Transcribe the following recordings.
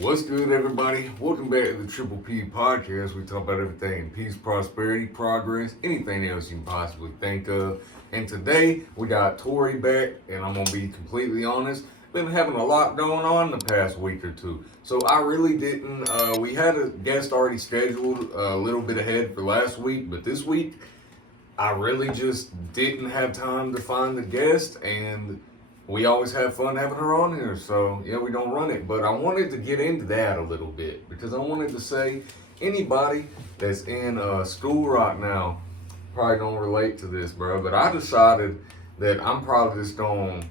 What's good, everybody? Welcome back to the Triple P Podcast. We talk about everything peace, prosperity, progress, anything else you can possibly think of. And today, we got Tori back, and I'm going to be completely honest. Been having a lot going on the past week or two. So I really didn't, we had a guest already scheduled a little bit ahead for last week, but this week, I really just didn't have time to find the guest, and we always have fun having her on here, so yeah, we don't run it. But I wanted to get into that a little bit because I wanted to say anybody that's in school right now probably don't relate to this, bro. But I decided that I'm probably just gonna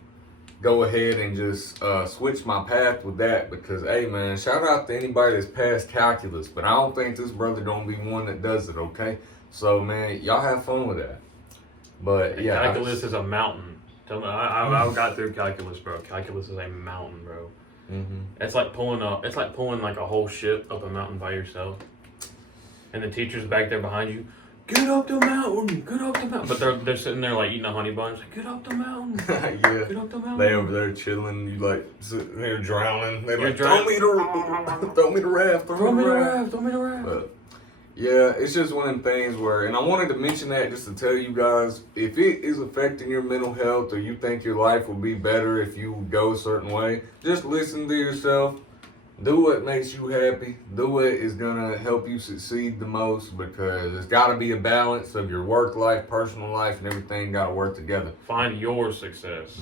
go ahead and just switch my path with that because, hey, man, shout out to anybody that's passed calculus, but I don't think this brother gonna be one that does it, okay? So, man, y'all have fun with that. But yeah, calculus is a mountain. Tell me, I got through calculus, bro. Calculus is a mountain, bro. Mm-hmm. It's like pulling like a whole ship up a mountain by yourself, and the teacher's back there behind you. Get up the mountain, get up the mountain. But they're sitting there like eating a honey bun. Like, get up the mountain. Yeah. Get up the mountain. They over there chilling. You like sitting there drowning. They're like, drowning. throw me the raft. Throw me the raft. Throw me the raft. But, yeah, it's just one of them things where, and I wanted to mention that just to tell you guys, if it is affecting your mental health or you think your life will be better if you go a certain way, just listen to yourself. Do what makes you happy. Do what is going to help you succeed the most because there's got to be a balance of your work life, personal life, and everything got to work together. Find your success.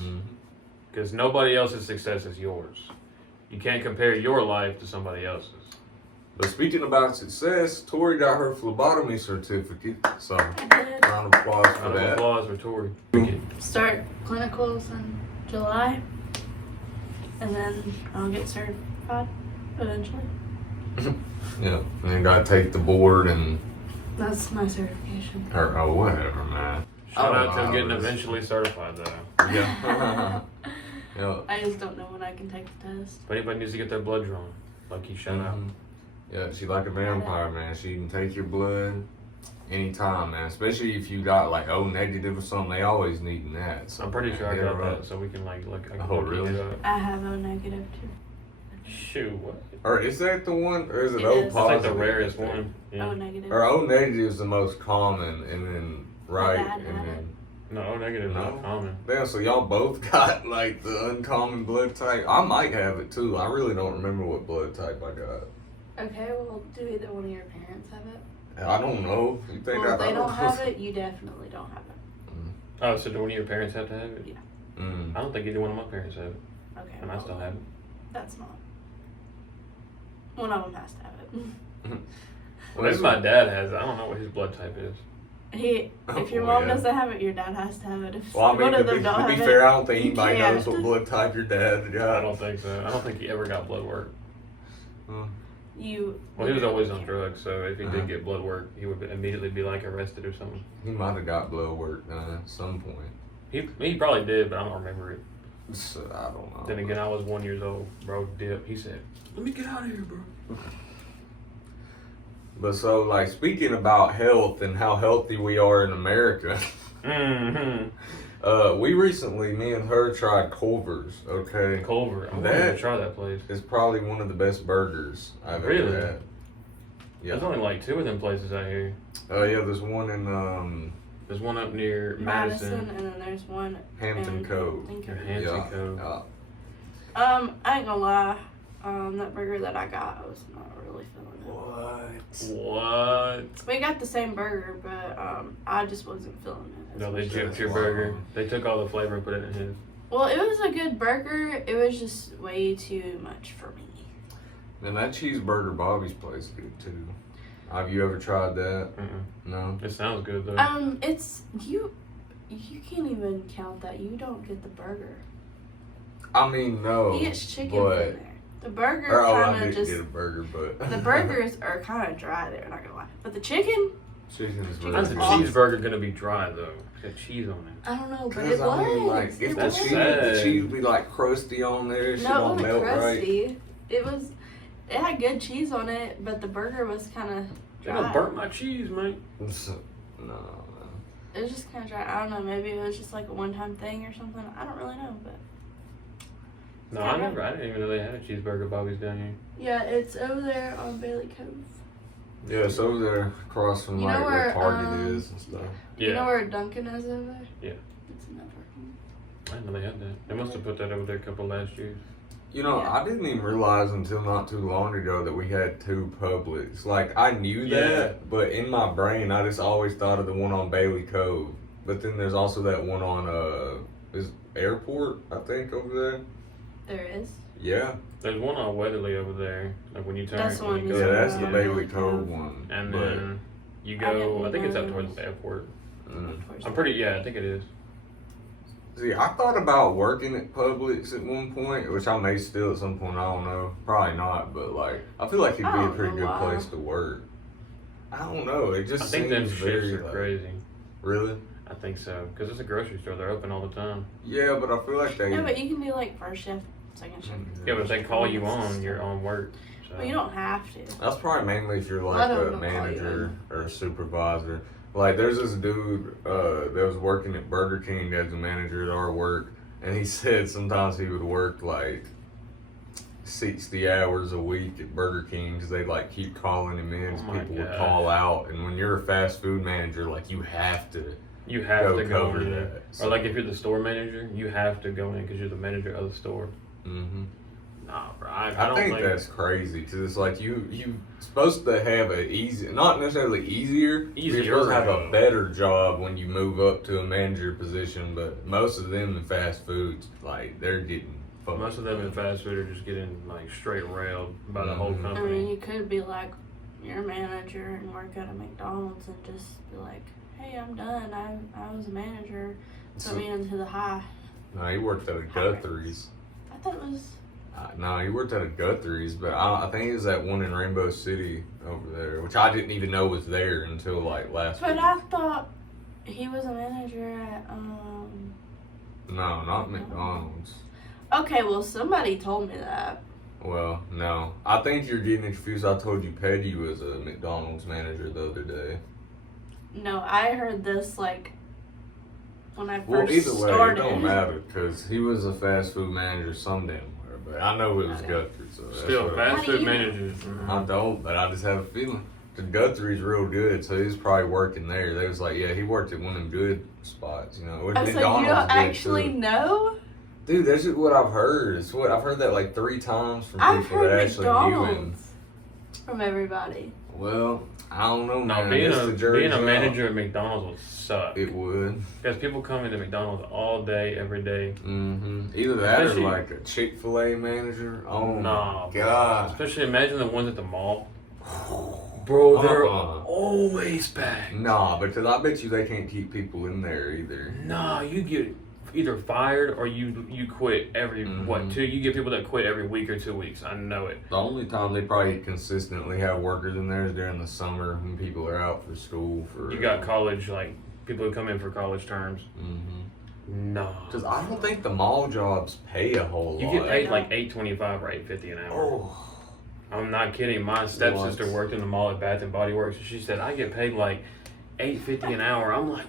Because nobody else's success is yours. You can't compare your life to somebody else's. But speaking about success, Tori got her phlebotomy certificate, so round of applause for Round of that. applause for Tori. Start clinicals in July, and then I'll get certified eventually. Yeah, and then got to take the board and That's my certification. or oh whatever, man. Shout out to know, getting it's- eventually certified, though. Yeah. Yeah. I just don't know when I can take the test. If anybody needs to get their blood drawn, like you shout out. Mhm. Yeah, she like a vampire, man. She can take your blood anytime, man. Especially if you got like O negative or something. They always needing that. So, I'm pretty sure I hit got her up. that, so we can like look. I can Oh, look really? it up. I have O negative too. Shoot, what? Or is that the one? Or is it It O is. That's positive? like the rarest one. Yeah. O negative. Or O negative is the most common, and then right, dad and had then. No, O negative is No. not common. Yeah, so y'all both got like the uncommon blood type. I might have it too. I really don't remember what blood type I got. Okay, well, do either one of your parents have it? I don't know. You think Well, if I they don't know? have it, you definitely don't have it. Oh, so do one of your parents have to have it? Yeah. Mm. I don't think either one of my parents have it, Okay. and I still have it. That's not. One of them has to have it. Well, maybe my dad has it. I don't know what his blood type is. If your Well, mom yeah. doesn't have it, your dad has to have it. If Well, I mean, one to of them be, don't to have be it, fair, I don't think you anybody can't. knows what blood type your dad I got. don't think so. I don't think he ever got blood work. You. Well, he was always on drugs, so if he Uh-huh. did get blood work, he would immediately be like arrested or something. He might have got blood work at some point. He probably did, but I don't remember it. So, I don't know. Then again, I was 1 year old. Bro, dip. He said, "Let me get out of here, bro." But so, like, speaking about health and how healthy we are in America, we recently, me and her tried Culvers, okay? Culver. I'm That- going to try that place. It's probably one of the best burgers I've Really? ever had. Yeah. There's only like 2 of them places out here. Yeah, there's one in There's one up near Madison, Madison. and then there's one Hampton in Cove. Lincoln. Hampton Cove. I ain't gonna lie. That burger that I got, I was not really feeling it. What? We got the same burger, but I just wasn't feeling it. as No, they much. gypped your burger. They took all the flavor and put it in his. Well, it was a good burger. It was just way too much for me. And that cheeseburger Bobby's place is good too. Have you ever tried that? No. It sounds good though. It's you. You can't even count that. You don't get the burger. I mean, no. He gets chicken but, from there. The burger or, I kind did of just. get a burger, but The burgers are kind of dry there. Not gonna lie, but the chicken. chicken is really How's the good. cheeseburger gonna be dry though? It's got cheese on it. I don't know, but 'Cause, it was. I mean, like, if it the was. cheese, sad. the cheese be like crusty on there, shit No, it don't wasn't melt right. crusty. It was. It had good cheese on it, but the burger was kind of You gonna dry. burn my cheese, mate. No. It was just kind of dry. I don't know. Maybe it was just like a one-time thing or something. I don't really know, but No, I didn't even know they had a cheeseburger Bobby's down here. Yeah, it's over there on Bailey Cove. Yeah, it's over there across from You know like where where, Target is and stuff. Yeah. You know where Dunkin' is over there? Yeah. It's in that parking lot. I didn't know they had that. They must have put that over there a couple last years. You know, Yeah. I didn't even realize until not too long ago that we had 2 Publix. Like, I knew that, but in my brain, I just always thought of the one on Bailey Cove. But then there's also that one on, is Airport, I think, over there. There is. Yeah. There's one on Weatherly over there. Like when you turn. That's the when one you you go, Yeah, that's the Yeah. Bailey Cove one. And But, then you I go. didn't I think it's up know. towards the airport. mm. I'm pretty. Yeah, I think it is. See, I thought about working at Publix at one point, which I may still at some point, I don't know. Probably not, but like, I feel like it'd be I a don't pretty know good why. place to work. I don't know, it just I think them seems shifts very, are like, crazy. Really? I think so, because it's a grocery store. They're open all the time. Yeah, but I feel like they... No, but you can do like first shift, second shift. Yeah, but if they call you on, you're on work. So. But you don't have to. That's probably mainly if you're I like don't a know manager or a supervisor. Like, there's this dude that was working at Burger King as a manager at our work, and he said sometimes he would work like 60 hours a week at Burger King because they like keep calling him in. Oh So my people would gosh. call out, and when you're a fast food manager, like you have to You have go to go cover in. that. Or like if you're the store manager, you have to go in because you're the manager of the store. Mm-hmm. Nah, bro. I I don't think that's crazy because it's like you supposed to have a easy, not necessarily easier. You're supposed to have a better job when you move up to a manager position, but most of them in fast foods, like they're getting fucked. Most of them in fast food are just getting like straight railed by the whole Mhm. I mean, company. you could be like your manager and work at a McDonald's and just be like, hey, I'm done. I was a manager. Put me into the high. No, he worked at a Guthrie's. I thought it was. No, he worked at a Guthrie's, but I think it was that one in Rainbow City over there, which I didn't even know was there until like last But week. I thought he was a manager at No, not McDonald's. Okay, well somebody told me that. Well, no. I think you're getting confused. I told you Petty was a McDonald's manager the other day. No, I heard this like when I first Well, either way, started. it don't matter because he was a fast food manager some damn where. But I know it was Guthrie, so that's Still, what I- fast How do food you know? managers. I don't, but I just have a feeling. The Guthrie's real good, so he's probably working there. They was like, yeah, he worked at one of them good spots, you know. Oh, so you don't actually know? Dude, that's just what I've heard. It's what I've heard that like 3 times from I've people that heard actually knew him. McDonald's from everybody. Well, I don't know, No, man. being It's the jury's a out. manager at McDonald's would suck. It would. Because people come into McDonald's all day, every day. Mm-hmm. Either that Especially- or like a Chick-fil-A manager. Oh Nah, my god. Especially imagine the ones at the mall. Bro, they're Uh-uh. always packed. Nah, because I bet you they can't keep people in there either. Nah, you get either fired or you quit every Mhm. you get people that quit every week or 2 weeks. I know it. The only time they probably consistently have workers in there is during the summer when people are out for school. For You got college, like people who come in for college terms. Mm-hmm. No. Because I don't think the mall jobs pay a whole You lot. get paid like $8.25 or $8.50 an hour. Oh. I'm not kidding. My stepsister What? worked in the mall at Bath and Body Works, and she said I get paid like $8.50 an hour. I'm like,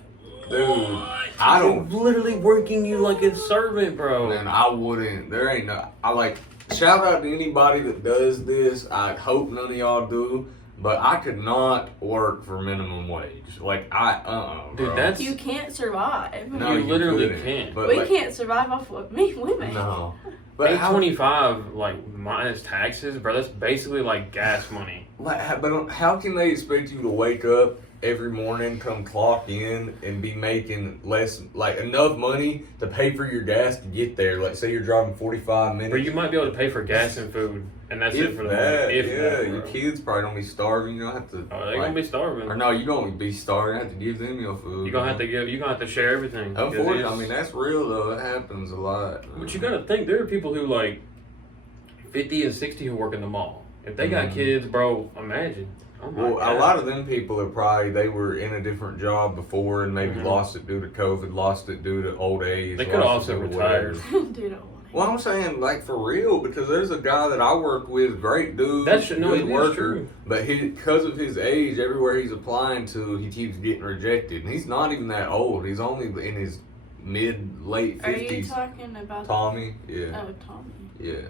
Dude, what? I You're don't- literally working you like a servant, bro. Man, I wouldn't. There ain't no. I like. Shout out to anybody that does this. I hope none of y'all do. But I could not work for minimum wage. Like Dude, bro. that's You can't survive. No, you literally couldn't. can't. But We like, can't survive off what we make. No. But how? $8.25 like minus taxes, bro. That's basically like gas money. But how can they expect you to wake up every morning, come clock in, and be making less, like enough money to pay for your gas to get there? Like, say you're driving 45 minutes. But you might be able to pay for gas and food, and that's it for the that, month. If yeah, that, your bro. kids probably don't be starving. You don't have to. Oh, they're gonna be starving. Or no, you don't be starving. You have to give them your food. You're gonna have to share everything. because Unfortunately, it's- I mean that's real though. It happens a lot. But you gotta think there are people who like 50 and 60 who work in the mall. If they got Mhm. kids, bro, imagine. Oh my Well, God. a lot of them people are probably they were in a different job before and maybe Mhm. lost it due to COVID, lost it due to old age. They could lost it also due to retired. whatever. Dude, I don't want Well, I'm saying like for real because there's a guy that I work with, great dude, No, good it is worker, true. but because of his age, everywhere he's applying to, he keeps getting rejected, and he's not even that old. He's only in his late Are you 50s. talking about Tommy, yeah. Oh, Tommy. Yeah.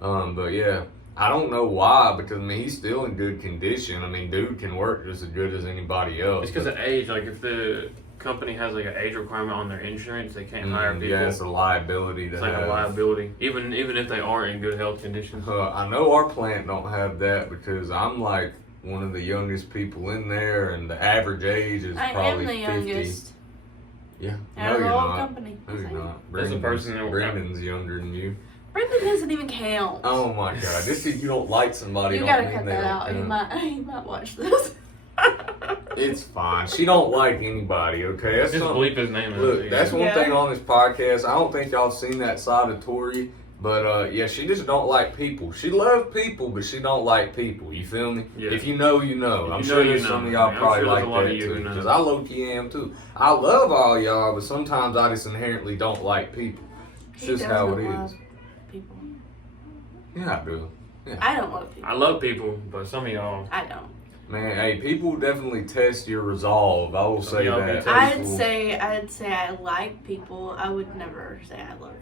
But yeah, I don't know why, because I mean he's still in good condition. I mean, dude can work just as good as anybody else. It's because of age. Like if the company has like an age requirement on their insurance, they can't hire people. Yeah, it's a liability to It's have. like a liability, even if they are in good health conditions. I know our plant don't have that because I'm like one of the youngest people in there, and the average age is probably 50. I am the youngest. Yeah. Out of the whole company. No, you're not. There's a person that Brendan's younger than you. Brendan doesn't even count. Oh my god! Just because you don't like somebody, You don't gotta mean cut they that don't out. count. He might watch this. It's fine. She don't like anybody. Okay, that's Just something. bleep his name out. Look, that's one Yeah. thing on this podcast. I don't think y'all seen that side of Tori, but yeah, she just don't like people. She loves people, but she don't like people. You feel me? Yeah. If you know, you know. If I'm you sure know, you there's know. some of y'all I mean, I'm probably sure there's like a lot of that you too. who know. Because I low-key am too. I love all y'all, but sometimes I just inherently don't like people. It's just how it is. People. Yeah, I do. I don't love people. I love people, but some of y'all. I don't. Man, hey, people definitely test your resolve. I will say y'all that. be I'd People- say I like people. I would never say I love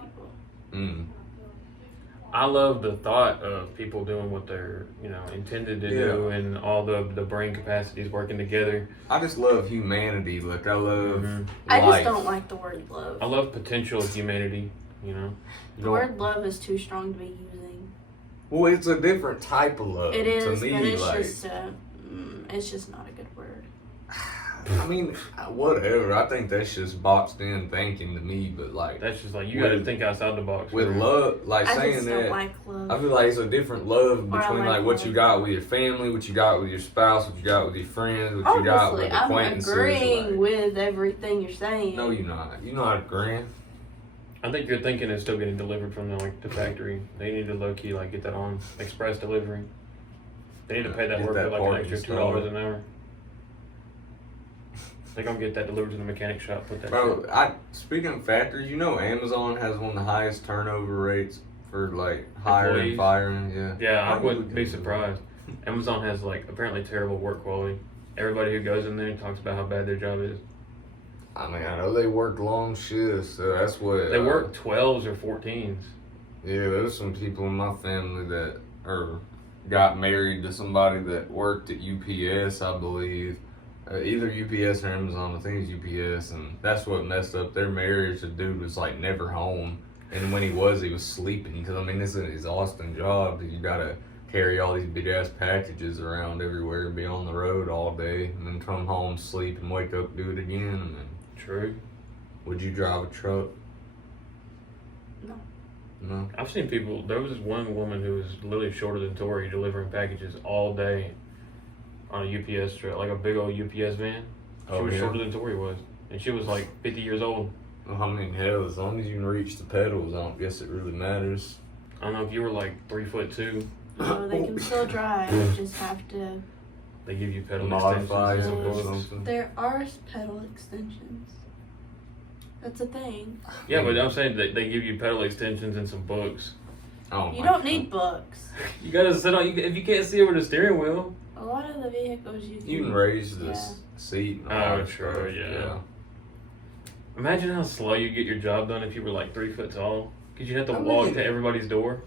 people. Mm. I love the thought of people doing what they're, intended to do, and all the brain capacities working together. I just love humanity. Like, I love Mhm. I life. just don't like the word love. I love potential humanity. The word love is too strong to be using. Well, it's a different type of love. It is, to me, but it's like, it's just not a good word. I mean, whatever. I think that's just boxed in thinking to me, but like That's just like you got to think outside the box. with man. love, like I saying just that. don't like love. I feel like it's a different love Or I between like like what you love. got with your family, what you got with your spouse, what you got with your friends, what you got Obviously, with I'm acquaintances. agreeing like- with everything you're saying. No, you're not. You're not agreeing. I think your thinking is still getting delivered from the factory. They need to low key get that on express delivery. They need to pay that Get worker that an parking extra stall. $2 an hour. They're gonna get that delivered to the mechanic shop. Put that. Bro, speaking of factories, Amazon has one of the highest turnover rates for like hiring and Employees? firing. Yeah. Yeah, I Probably wouldn't be because of surprised. Amazon has apparently terrible work quality. Everybody who goes in there talks about how bad their job is. I mean, I know they work long shifts, so that's what They work 12s or 14s. Yeah, there's some people in my family that got married to somebody that worked at UPS, I believe. Either UPS or Amazon, I think it's UPS, and that's what messed up their marriage. The dude was like never home, and when he was sleeping. Because I mean, it's an exhausting job. You gotta carry all these big ass packages around everywhere, be on the road all day, and then come home, sleep, and wake up, do it again. And then, True. would you drive a truck? No. No. I've seen people. There was this one woman who was literally shorter than Tori, delivering packages all day on a UPS truck, like a big old UPS van. She was shorter than Tori was, and she was like 50 years old. Well, I mean, hell, as long as you can reach the pedals, I don't guess it really matters. I don't know if you were like 3'2". No, they can still drive. They just have to. They give you pedal Modify extensions it and or some books. something. There are pedal extensions. That's a thing. Yeah, but I'm saying that they give you pedal extensions and some books. Oh You my don't God. need books. You gotta sit on. If you can't see over the steering wheel. A lot of the vehicles You can raise the Yeah. seat. And all Oh, that true, stuff. yeah. Imagine how slow you get your job done if you were like 3 foot tall. Cause you have to I walk mean- to everybody's door.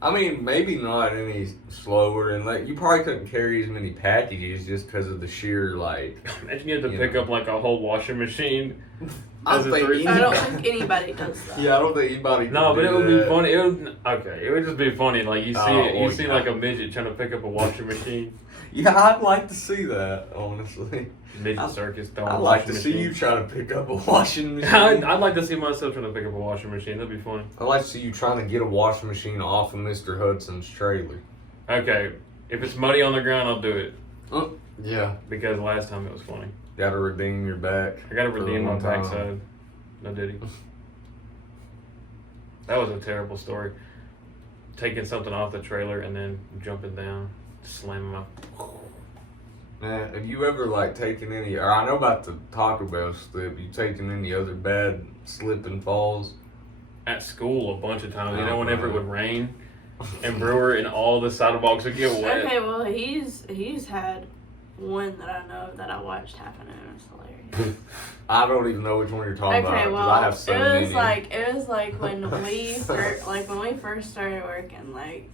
I mean, maybe not any slower, and like you probably couldn't carry as many packages just because of the sheer like. Imagine you had to You pick know. up like a whole washing machine. I As a think three- I don't think anybody does that. Yeah, I don't think anybody. No, could but do it would be that. funny. It would just be funny. Like you see Oh, it, you well, see yeah. like a midget trying to pick up a washing machine. Yeah, I'd like to see that. Honestly, Midget circus throwing I'd a like washing to see machine. you try to pick up a washing machine. I'd like to see myself trying to pick up a washing machine. That'd be funny. I'd like to see you trying to get a washing machine off of Mr. Hudson's trailer. Okay, if it's muddy on the ground, I'll do it Yeah, because last time it was funny. gotta redeem your back. I gotta For the redeem my one time. backside. No diddy. That was a terrible story. Taking something off the trailer and then jumping down, slamming my. Man, have you ever like taken any? Or I know about the Taco Bell slip. You taken any other bad slip and falls? At school a bunch of times. You Oh, know, whenever it man. would rain and Brewer and all the sidewalks would get wet. Okay, well he's had one that I know that I watched happen, and it was hilarious. I don't even know which one you're talking about. Okay, 'cause well, I have so many. it was like when we first started working, like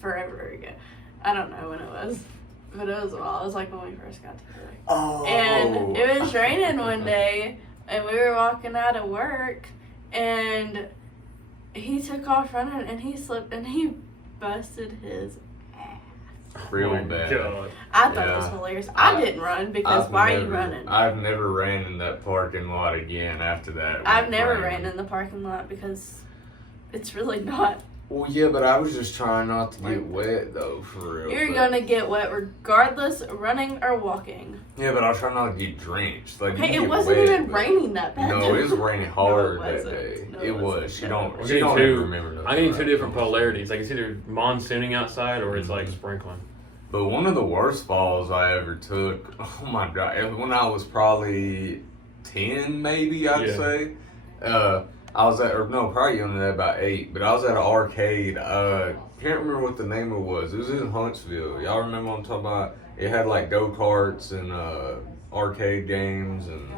forever ago. I don't know when it was, but it was a while. It was like when we first got together. Oh. And it was raining one day, and we were walking out of work, and he took off running, and he slipped, and he busted his ass. Real Oh my bad. God. I thought it was hilarious. I didn't run because why are you running? I've never ran in that parking lot again after that. I've never ran in the parking lot because it's really not. Well, yeah, but I was just trying not to get wet, though, for real. You're gonna get wet regardless, running or walking. Yeah, but I was trying not to get drenched. Like, Hey, you it get wasn't wet, even but- raining that bad. No, it was raining hard No, that it wasn't. day. No, it it was. wasn't. She No, don't. it We're She getting don't two. even remember those. I'm getting two right? different polarities. Like it's either monsooning outside or it's like Mhm. sprinkling. But one of the worst falls I ever took, oh my God, when I was probably 10, maybe, I'd Yeah. say. I was at, or no, probably younger than that, about 8, but I was at an arcade. Can't remember what the name of it was. It was in Huntsville. Y'all remember what I'm talking about? It had like go-karts and arcade games and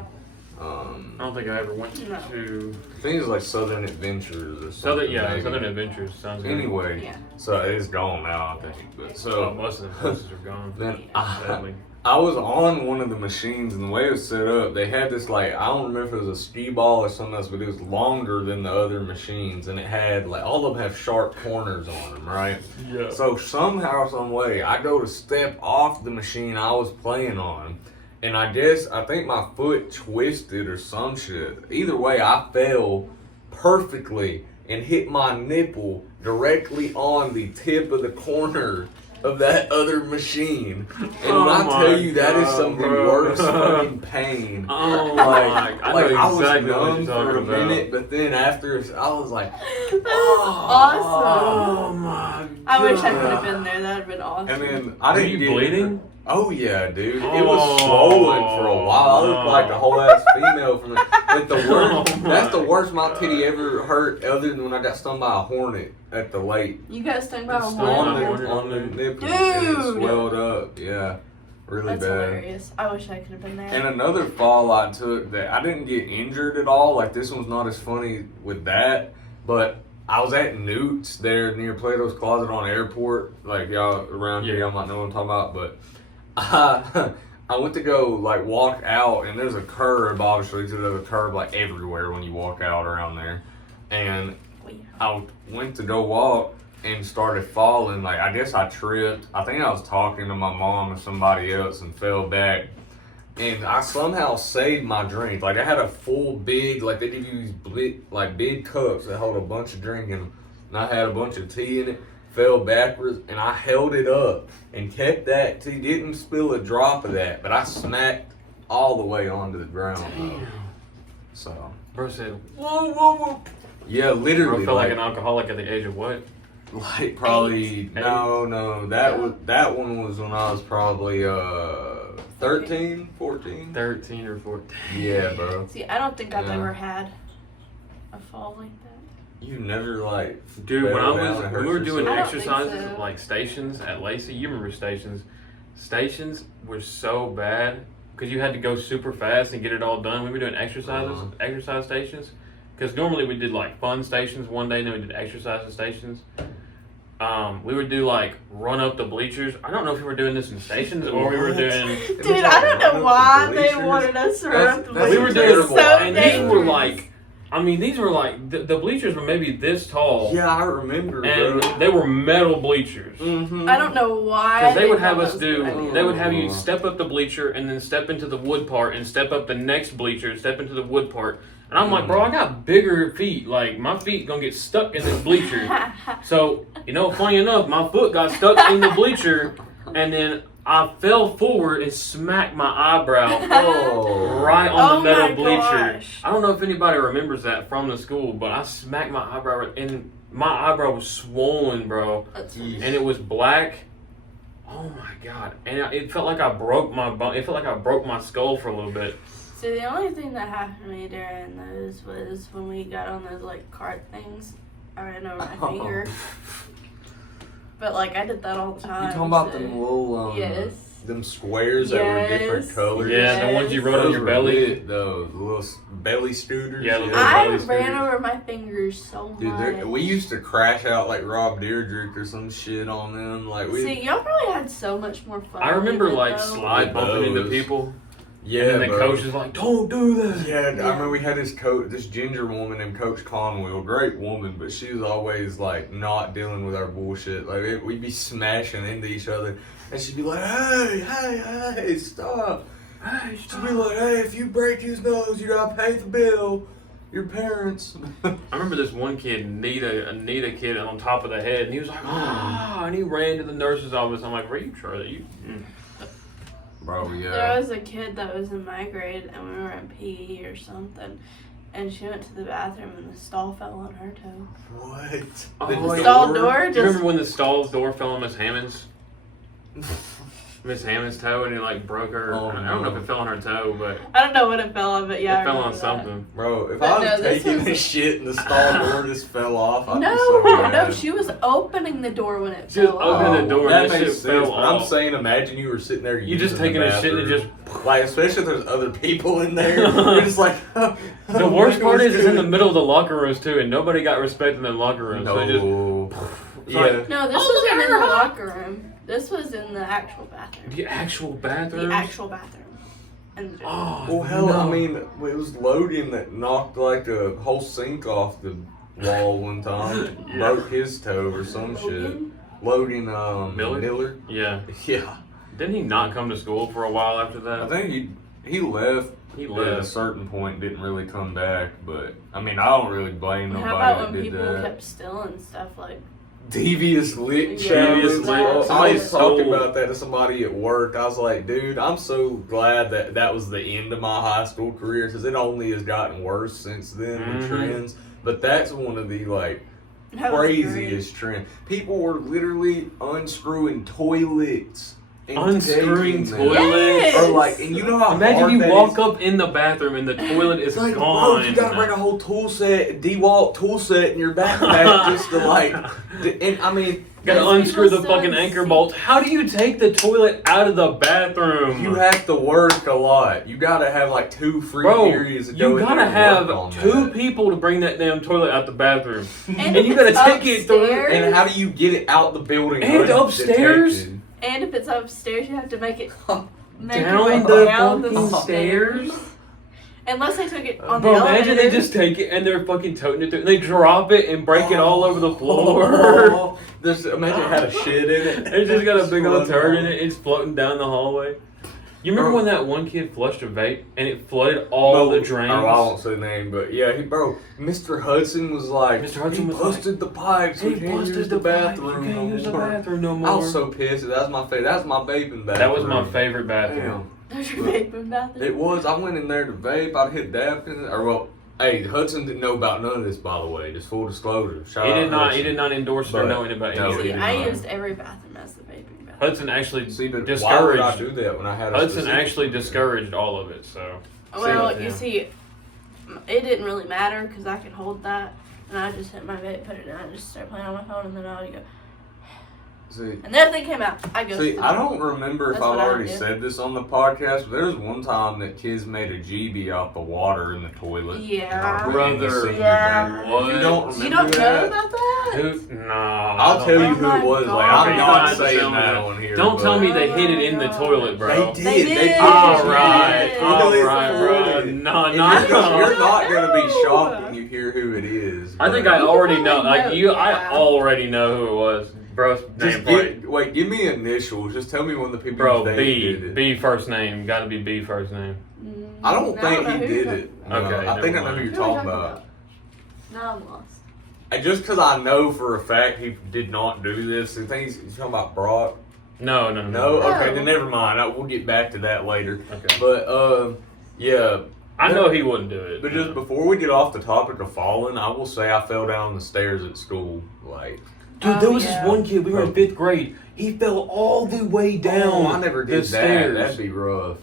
I don't think I ever went No. to I think it was like Southern Adventures or something. maybe. Southern Adventures sounds good. Anyway, Yeah. so it's gone now, I think. But so Most of the places are gone. then Sadly. I was on one of the machines, and the way it was set up, they had this, like, I don't remember if it was a skee ball or something else, but it was longer than the other machines, and it had, like, all of them have sharp corners on them, right? Yeah. So somehow, some way, I go to step off the machine I was playing on, and I think my foot twisted or some shit. Either way, I fell perfectly and hit my nipple directly on the tip of the corner of that other machine. And when I tell you that is some of the worst fucking pain. Oh Like, my! I like know I was exactly what numb you're talking for a about. minute, but then after I was like, That was awesome. Oh my! I wish I God. could have been there. That would have been awesome. and then I Are didn't you get bleeding? Oh yeah, dude. It Oh, was swollen for a while. I looked no. like a whole ass female from the. But the worst, Oh that's the my worst my God. titty ever hurt, other than when I got stung by a hornet at the lake. You got stung by a Stung hornet. by a That's hornet. On the nipple, and it Dude. swelled up. Yeah, really bad. hilarious. I wish I could have been there. And another fall I took that I didn't get injured at all. Like this one's not as funny with that, but I was at Newt's there near Plato's Closet on Airport. Like y'all around here, Yeah. y'all might know what I'm talking about. But I went to go like walk out, and there's a curb. Obviously, there's a curb like everywhere when you walk out around there. And I went to go walk and started falling. Like I guess I tripped. I think I was talking to my mom or somebody else and fell back. And I somehow saved my drink. Like I had a full big, like they give you these big cups that hold a bunch of drink in them. And I had a bunch of tea in it. Fell backwards, and I held it up and kept that tea. Didn't spill a drop of that, but I smacked all the way onto the ground. Damn. So Bro said, whoa, whoa, whoa. Yeah, bro literally. felt like an alcoholic at the age of what? Like probably Eight. no. That one was when I was probably 13, 14. 13 or 14. Yeah, bro. See, I don't think I've Yeah. ever had a fall like that. You never like Dude, when fell I down was, and when hurt we were doing I yourself? don't think exercises so. at like stations at Lacey, you remember stations? Stations were so bad because you had to go super fast and get it all done. We were doing exercises, Uh-huh. exercise stations, because normally we did like fun stations one day, and then we did exercise stations. We would do like run up the bleachers. I don't know if we were doing this in stations or we were What? doing. Dude, I don't know why they wanted us to run up the That's We were bleachers. doing, It's so and these were dangerous. like, I mean, these were like the bleachers were maybe this tall. Yeah, I remember, And bro. they were metal bleachers. Mm-hmm. I don't know why. Because they would have thought us that was a do, good idea. they would have you step up the bleacher and then step into the wood part and step up the next bleacher, step into the wood part. And I'm like, bro, I got bigger feet. Like, my feet gonna get stuck in this bleacher. So, you know, funny enough, my foot got stuck in the bleacher and then I fell forward and smacked my eyebrow Oh. right on the Oh metal my bleacher. gosh. I don't know if anybody remembers that from the school, but I smacked my eyebrow and my eyebrow was swollen, bro. That's Yeesh. And it was black. Oh my god! And it felt like I broke my bone. It felt like I broke my skull for a little bit. So the only thing that happened to me during those was when we got on those like cart things. I ran over my finger. But like I did that all the time. You talking about so- them little Yes. them squares that were different Yes. colors? Yeah, the ones you rode on Those your were belly. lit, though. The little belly scooters. Yeah, the little I belly ran scooters. over my fingers so Dude, much. we used to crash out like Rob Dyrdek or some shit on them. Like we, See, y'all probably had so much more fun. I remember than like though. slide bumping into Those. people. yeah, And then the bro. coach is like, don't do that. Yeah, I Yeah. remember we had this ginger woman named Coach Conwell, great woman, but she was always like not dealing with our bullshit. Like we'd be smashing into each other, and she'd be like, "Hey, stop!" Hey, She'd be like, "Hey, if you break his nose, you gotta pay the bill. Your parents." I remember this one kid kneed a kid on top of the head, and he was like, ah, and he ran to the nurse's office. I'm like, were you sure that you? Bro, There yeah. was a kid that was in my grade, and we were in PE or something, and she went to the bathroom, and the stall fell on her toe. What? Oh, The stall door Do you just. remember when the stall door fell on Miss Hammond's? Miss Hammond's toe, and it like broke her. Oh, I don't know no. if it fell on her toe, but I don't know what it fell on, but yeah. it I fell on remember that. something. Bro, if But I was no, this taking was- this shit and the stall door just fell off, I'd No, be so mad. no, she was opening the door when it She was fell opening off. the door that and that makes shit sense, fell but I'm off. saying, imagine you were sitting there You just using taking the a shit and bathroom. just. Like, especially if there's other people in there, you're just like. The worst part is it's in the middle of the locker rooms too, and nobody got respect in the locker rooms. So they just. No. It's Yeah. like, No, this Oh, wasn't look in at the her. locker room. This was in the actual bathroom. The actual bathroom. The actual bathroom. And Oh, Well, hell, no. I mean, it was Logan that knocked like a whole sink off the wall one time. Yeah. Broke his toe or some shit. Logan Miller. Yeah. Yeah. Didn't he not come to school for a while after I that? think he left. He At a left. certain point, didn't really come back. But I mean, I don't really blame How nobody about that when did people that. kept stealing stuff like Devious lit Yeah, challenge. Devious lit. I Somebody was talking stole- about that to somebody at work. I was like, dude, I'm so glad that that was the end of my high school career because it only has gotten worse since then, Mhm. the trends. But that's one of the like that was craziest trends. People were literally unscrewing toilets. And Unscrewing taking them. Yes! Or like, and you know how Imagine hard you that walk is? up in the bathroom and the toilet is It's like, gone. bro, you gotta bring a whole tool set, DeWalt tool set in your backpack just to like, and I mean, Gotta Those unscrew people the still fucking see- anchor bolts. How do you take the toilet out of the bathroom? you have to work a lot. You gotta have like 2 free Bro, periods to go you in gotta there and have work on 2 that. people to bring that damn toilet out the bathroom. And And you gotta it's take it through- upstairs, And how do you get it out the building? And upstairs? undetected? and if it's upstairs, you have to make it make Down your the way down fucking the stairs. stairs? Unless they took it on Bro, the imagine elevator. they just take it and they're fucking toting it through. They drop it and break it all over the floor. Oh, imagine it had a shit in it. They just got a big old Floating turd in on. it. It's floating down the hallway. You remember Bro. when that one kid flushed a vape and it flooded all No, the drains? Oh, I won't say the name, but yeah, Mr. Hudson was like, Mr. Hudson he was busted the pipes. He We can't busted use the the bathroom. bathroom. You can't no use the more." bathroom no more. I was so pissed. That was my favorite. That was my vaping bathroom. That was my favorite bathroom. There's your vaping bathroom. It was. I went in there to vape. I'd hit dab in it. Or well, hey, Hudson didn't know about none of this, by the way. Just full disclosure. Shout He out did not. Hudson. He did not endorse it or But- know anything about no, any of he See, it. did I not. used every bathroom as the vaping bathroom. Hudson actually See, but why would I discouraged. do that when I had a Hudson specific- actually discouraged all of it. So Well, See, you see, it didn't really matter because I could hold that, and I just hit my vape, put it down, and just start playing on my phone, and then I would go. See, And then everything came out. I go. See, I don't remember if That's I've what I already do. said this on the podcast, but there was one time that kids made a GB out the water in the toilet. Yeah. Brother, Yeah. what? You don't remember You don't know that? about that? Who? No. I'll tell you Oh who my it was. Like, God. I'm Okay, not you don't have to saying tell me that that. on here. Don't tell but- me they hid it in the Oh, toilet, bro. They did. They did. All They right, did. all Really right, bro. fooled. No, And no, you're no. not gonna be No. shocked when you hear who it is. I think but- I already know. probably Like know, you, yeah. I already know who it was. Bro's Just nameplate. wait, give me initials. Just tell me when the people Bro, you think B. did it. B first name. Got to be B first name. I don't think know he who did you're it. talking- No, Okay, I think I never know who mind. you're Who are you talking about. Now I'm lost. And just because I know for a fact he did not do this, the thing he's talking about Brock. No. No, okay, then never mind. We'll get back to that later. Okay. But yeah. I know he wouldn't do it. But just before we get off the topic of falling, I will say I fell down the stairs at school. Like, Dude, Oh, there was yeah. this one kid. We were in 5th grade. He fell all the way down. I never the did that. stairs. That'd be rough.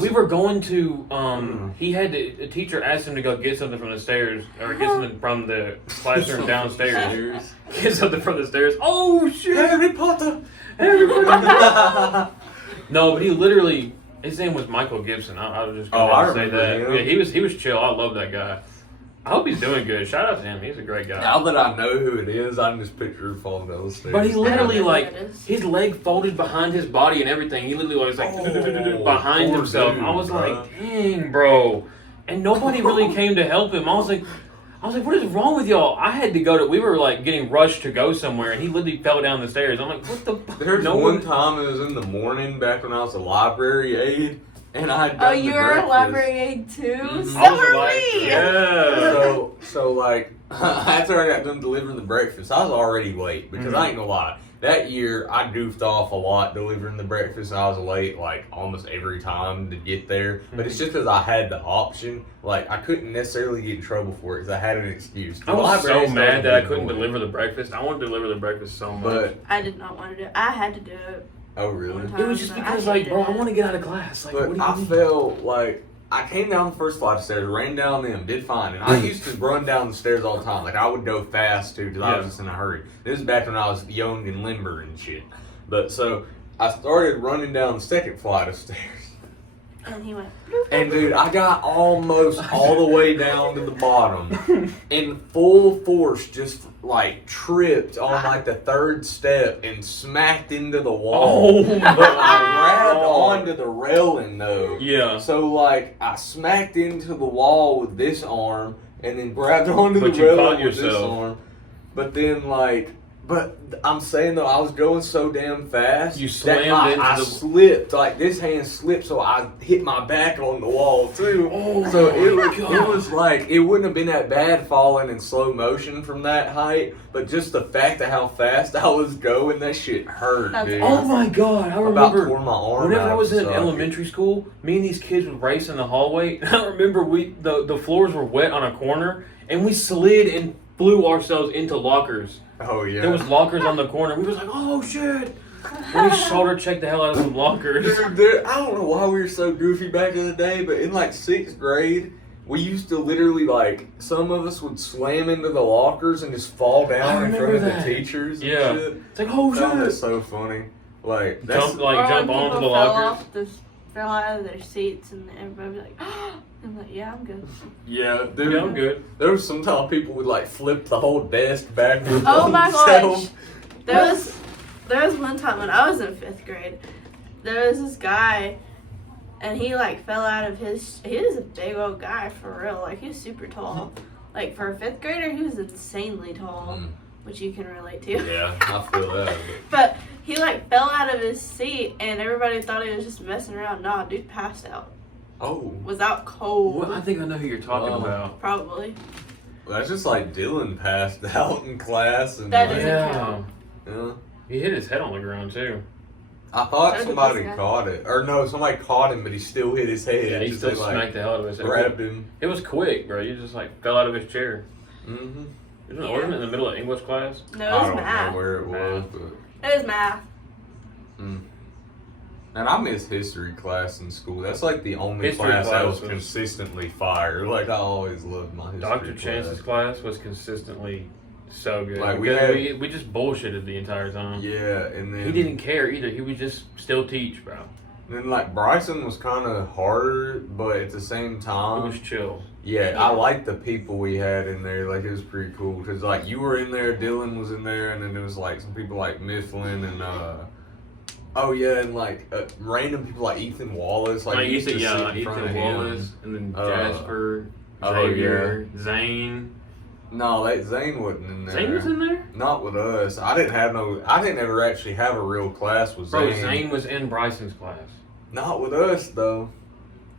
We were going to. He had to. A teacher asked him to go get something from the stairs, or get something from the classroom downstairs. Get something from the stairs. Oh shit! Harry Potter. No, but he literally. His name was Michael Gibson. I was just going to say that. Him. Yeah, he was chill. I love that guy. I hope he's doing good. Shout out to him. He's a great guy. Now that I know who it is, I can just picture him falling down the stairs. But he literally his leg folded behind his body and everything. He literally was behind himself. Dude, I was like, dang, bro. And nobody really came to help him. I was like, what is wrong with y'all? I had to go we were like getting rushed to go somewhere, and he literally fell down the stairs. I'm like, what the fuck? There's one time it was in the morning back when I was a library aide, and I had done you were a library aide too? Mm-hmm. So were we! Yeah. So like, after I got done delivering the breakfast, I was already late, because I ain't gonna lie. That year, I goofed off a lot delivering the breakfast. I was late, like, almost every time to get there. But it's just because I had the option. Like, I couldn't necessarily get in trouble for it because I had an excuse. I was so mad that I couldn't deliver the breakfast. I wanted to deliver the breakfast so much. But I did not want to do it. I had to do it. Oh, really? It was just because, like, bro, I want to get out of class. Like, but what do you I mean? felt like I came down the first flight of stairs, ran down them, did fine. And I used to run down the stairs all the time. Like, I would go fast, too, because I was just in a hurry. This is back when I was young and limber and shit. But so I started running down the second flight of stairs. And he went. And dude, I got almost all the way down to the bottom in full force, just like tripped on like the third step and smacked into the wall. Oh, but I grabbed onto the railing though. Yeah. So like I smacked into the wall with this arm and then grabbed onto But the you railing caught with this yourself. arm. But then like. But I'm saying though, I was going so damn fast. You slammed into I the... slipped, like this hand slipped, so I hit my back on the wall too. Oh, so it was like it wouldn't have been that bad falling in slow motion from that height, but just the fact of how fast I was going, that shit hurt, dude. Oh my god, I About remember tore my arm whenever out I was in of the elementary school, me and these kids would race in the hallway. I remember the floors were wet on a corner, and we slid and flew ourselves into lockers. Oh yeah. There was lockers on the corner. We was like, oh shit. And we shoulder checked the hell out of some lockers. Dude, I don't know why we were so goofy back in the day, but in like 6th grade, we used to literally like, some of us would slam into the lockers and just fall down in front of the teachers and shit. It's like, oh That shit. was so funny. Like, Jump Or onto when the people lockers. fell out of their seats and everybody was like, I'm like, yeah, I'm good. yeah, dude. Yeah, I'm good. There was sometimes people would like flip the whole desk backwards. Oh on my themselves. gosh. There was one time when I was in 5th grade. There was this guy, and he like fell out of his. He was a big old guy for real. Like he was super tall. Like for a 5th grader, he was insanely tall, which you can relate to. Yeah, I feel that. But he like fell out of his seat, and everybody thought he was just messing around. Nah, dude passed out. Oh. Was out cold. Well, I think I know who you're talking Oh. about. Probably. That's just like Dylan passed out in class and That like, doesn't count. yeah. He hit his head on the ground too. I thought So did somebody this guy. caught it. Or no, somebody caught him, but he still hit his head. Yeah, he Just still they, like, smacked the hell out of his head. grabbed him. It was quick, bro. You just like fell out of his chair. Mm-hmm. Wasn't it in the middle of English class? No, it I was don't math. know where it was, but. It was math. And I miss history class in school. That's like the only History class that class was consistently fire. Like I always loved my history Dr. class. Chance's class was consistently so good. Like, Because we we just bullshitted the entire time. Yeah, and then He didn't care either. He would just still teach, bro. Then like Bryson was kind of harder, but at the same It time, was chill. yeah, I liked the people we had in there. Like it was pretty cool because like you were in there, Dylan was in there, and then there was like some people like Mifflin and oh yeah, and like random people like Ethan Wallace. Like Like you used to sit in front Ethan of him. Wallace, and then Uh, Jasper, oh, Xavier, Zane. No, that Zane wasn't in there. Zane was in there? Not with us. I didn't ever actually have a real class with Bro, Zane. Zane was in Bryson's class. Not with us though.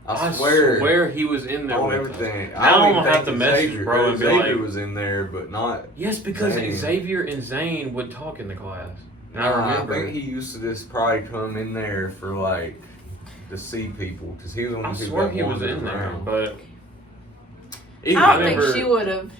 I swear. swear he was in there on with everything. Us. I don't Now I'm even gonna have to think message Xavier, bro and be Xavier like, was in there, but not. yes, because Zane. Xavier and Zane would talk in the class. And Nah, I remember. I think he used to just probably come in there for like to see people because he was one I of the people swear that he was wandered in there, around. but I don't think remember- she would have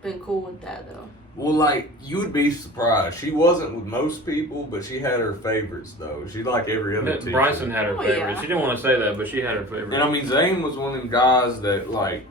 been cool with that though. Well, like, you would be surprised. She wasn't with most people, but she had her favorites, though. She like every other teacher. Bryson had her Oh, favorite. yeah. She didn't want to say that, but she had her favorite. And I mean, Zane was one of them guys that, like,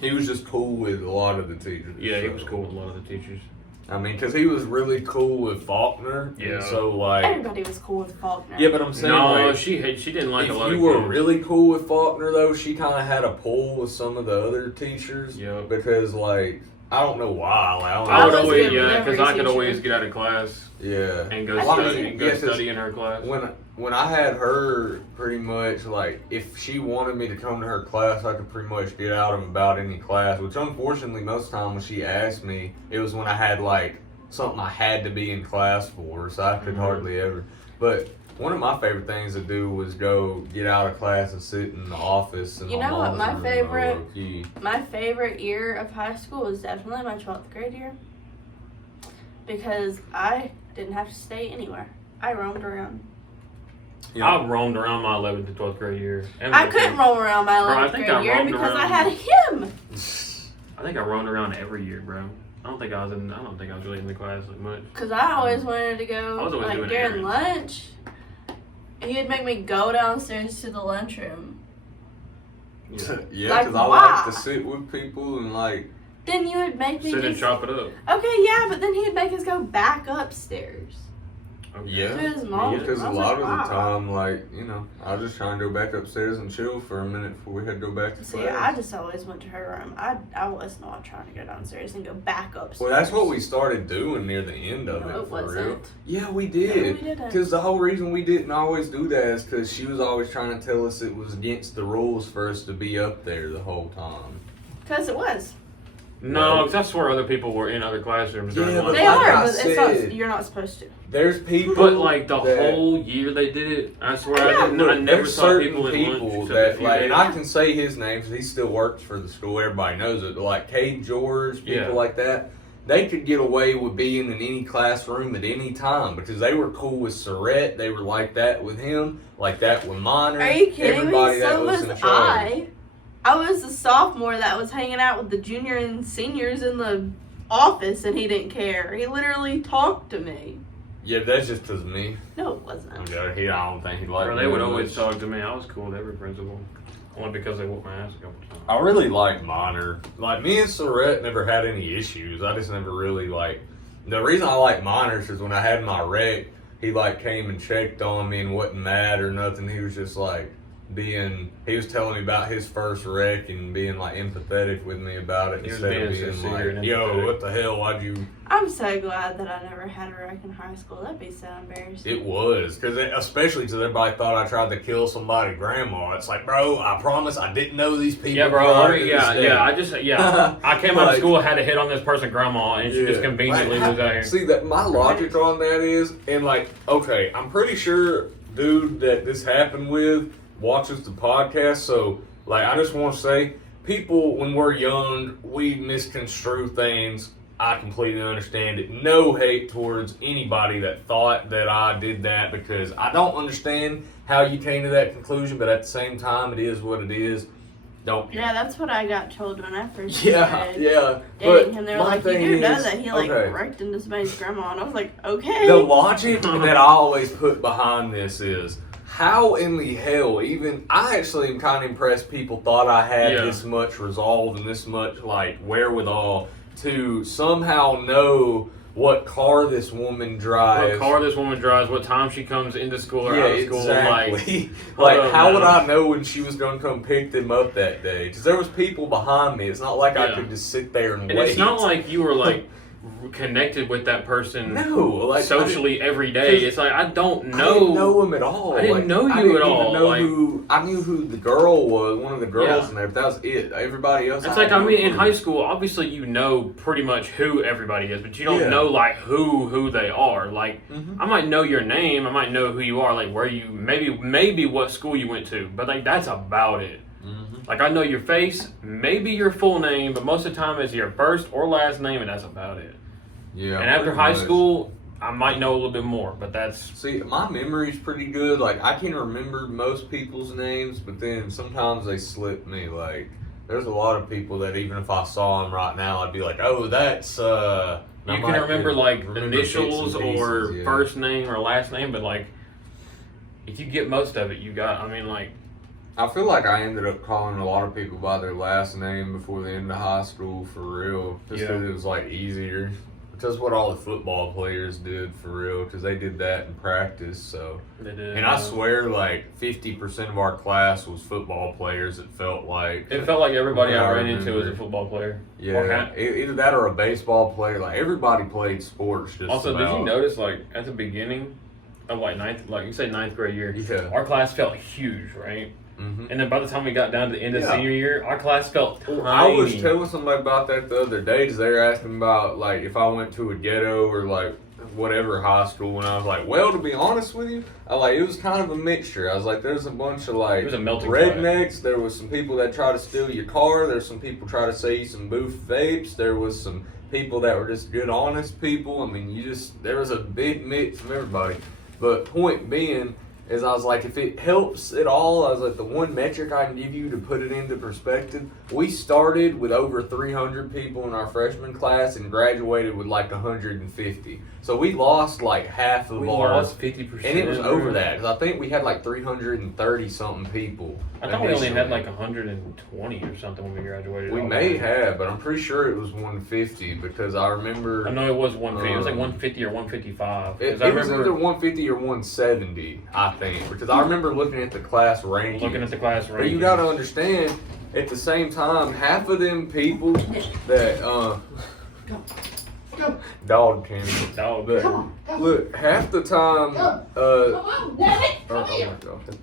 he was just cool with a lot of the teachers. Yeah, he so. was cool with a lot of the teachers. I mean, because he was really cool with Faulkner. Yeah. And so, like. Everybody was cool with Faulkner. Yeah, but I'm saying, No, like, she didn't like a lot if of you were kids. really cool with Faulkner, though, she kind of had a pull with some of the other teachers. Yep. Because, like, I don't know why. Like, I would was always, good with yeah, every because I could teacher. always get out of class yeah. and go I study, think- yeah, 'cause study in her class. When I had her, pretty much, like, if she wanted me to come to her class, I could pretty much get out of about any class, which unfortunately, most of the time when she asked me, it was when I had, like, something I had to be in class for, so I could Mhm. hardly ever. But one of my favorite things to do was go get out of class and sit in the office. And You know what my favorite- Key. My favorite year of high school was definitely my 12th grade year. Because I didn't have to stay anywhere. I roamed around. I roamed around my 11th and 12th grade year. And I my couldn't 10th. roam around my Bro, I 11th think grade I year roamed because I around. had him. I think I roamed around every year, bro. I don't think I was really in the class like much. Because I always wanted to I go, was always like, doing during errands. lunch. He'd make me go downstairs to the lunchroom. Yeah. Yeah, Like, because I why? like to sit with people and, like, Then you would make me Sit and just... chop it up. Okay, yeah, but then he'd make us go back upstairs. Okay. yeah. To his mom. Because I a was lot like, of the wow. time, like, you know, I was just trying to go back upstairs and chill for a minute before we had to go back to See, class. I just always went to her room. I was not trying to go downstairs and go back upstairs. Well, that's what we started doing near the end of No, it, it for real. wasn't. Yeah, we No, did. we didn't. Because the whole reason we didn't always do that is because she was always trying to tell us it was against the rules for us to be up there the whole time. Because it was. No, because that's where other people were in other classrooms. during Yeah, but lunch. They like are, I but it's not, said- you're not supposed to. There's people But like the that- whole year they did it, I swear Yeah, I never there's saw certain people in people lunch except a that few like, days. and I can say his name because he still works for the school. Everybody knows it. But like Kate George, people Yeah. like that, they could get away with being in any classroom at any time because they were cool with Surrett. They were like that with him, like that with Minor. Are you kidding Everybody me? that So was in was charge. I was the sophomore that was hanging out with the junior and seniors in the office, and he didn't care. He literally talked to me. Yeah, that's just because of me. No, it wasn't. I don't think he liked Bro, me they would much. always talk to me. I was cool with every principal, only because they whooped my ass a couple times. I really like Minor. Like, me and Surrett never had any issues. I just never really, like... The reason I like Minor is when I had my wreck, he, like, came and checked on me and wasn't mad or nothing. He was just, like, he was telling me about his first wreck and being, like, empathetic with me about it He was instead of being being sincere like, and yo, empathetic. what the hell, why'd you... I'm so glad that I never had a wreck in high school. That'd be so embarrassing. It was, especially because everybody thought I tried to kill somebody's grandma. It's like, bro, I promise I didn't know these people. Yeah, bro. prior to this day. I came out of Like- school, had to hit on this person, grandma, and she just conveniently Like, was out here. See, that my logic on that is, and like, okay, I'm pretty sure dude that this happened with watches the podcast, so like, I just want to say, people when we're young, we misconstrue things. I completely understand it. No hate towards anybody that thought that I did that because I don't understand how you came to that conclusion, but at the same time, it is what it is. Don't. Yeah, that's what I got told when I first Yeah, started yeah. dating him. They were my like, you thing do know is- that he like okay. wrecked into somebody's grandma, and I was like, okay. The logic that I always put behind this is how in the hell even I actually am kind of impressed people thought I had Yeah. this much resolve and this much like wherewithal to somehow know what car this woman drives. What car this woman drives, what time she comes into school or out of school. exactly. Like, Like, how would man. I know when she was going to come pick them up that day? Because there was people behind me. It's not like I Yeah. could just sit there and And wait. it's not like you were like connected with that person no, like socially every day. It's like I don't I know. didn't know him at all. I didn't know you I didn't at all, Even know like- who, I knew who the girl was, one of the girls Yeah. in there. But that was it. Everybody else. It's I like, I knew mean, in who. high school, obviously you know pretty much who everybody is, but you don't Yeah. know like who they are. Like, Mhm. I might know your name, I might know who you are, like where you maybe what school you went to, but like that's about it. Mhm. Like I know your face, maybe your full name, but most of the time it's your first or last name, and that's about it. Yeah. And after pretty high much. school, I might know a little bit more, but that's See, my memory's pretty good. Like, I can remember most people's names, but then sometimes they slip me. Like, there's a lot of people that even if I saw them right now, I'd be like, oh, that's, yeah. You I can might remember like remember initials bits and or pieces, yeah. first name or last name, but like if you get most of it, you got. I mean, like I feel like I ended up calling a lot of people by their last name before the end of high school for real. Just because it was like easier. That's what all the football players did for real, because they did that in practice. So, they did. and I swear, like 50% of our class was football players. It felt like everybody I ran into was remember. a football player. Yeah, either that or a baseball player. Like everybody played sports. Just Also, about. did you notice like at the beginning of like you say ninth grade year, Yeah. our class felt huge, right? Mm-hmm. And then by the time we got down to the end of senior year, our class felt tiny. I was telling somebody about that the other day. 'Cause they were asking about like if I went to a ghetto or like whatever high school, and I was like, well, to be honest with you, it was kind of a mixture. I was like, there's a bunch of like It was a melting rednecks. pot. There was some people that try to steal your car. There's some people try to sell you some booth vapes. There was some people that were just good, honest people. I mean, there was a big mix of everybody. But point being is I was like, if it helps at all, I was like, the one metric I can give you to put it into perspective, we started with over 300 people in our freshman class and graduated with like 150. So we lost like half of We our... lost 50%. And it was over that, because I think we had like 330 something people. I thought we only had initially. like 120 or something when we graduated. We may have, but I'm pretty sure it was 150 because I remember... I know it was 150. It was like 150 or 155. It I was remember either 150 or 170, I think, because I remember looking at the class rankings. looking at the class rankings. But you got to understand, at the same time, half of them people that dog Timmy. Dog. But look, half the time, Come on, damn it! oh Come my here. god.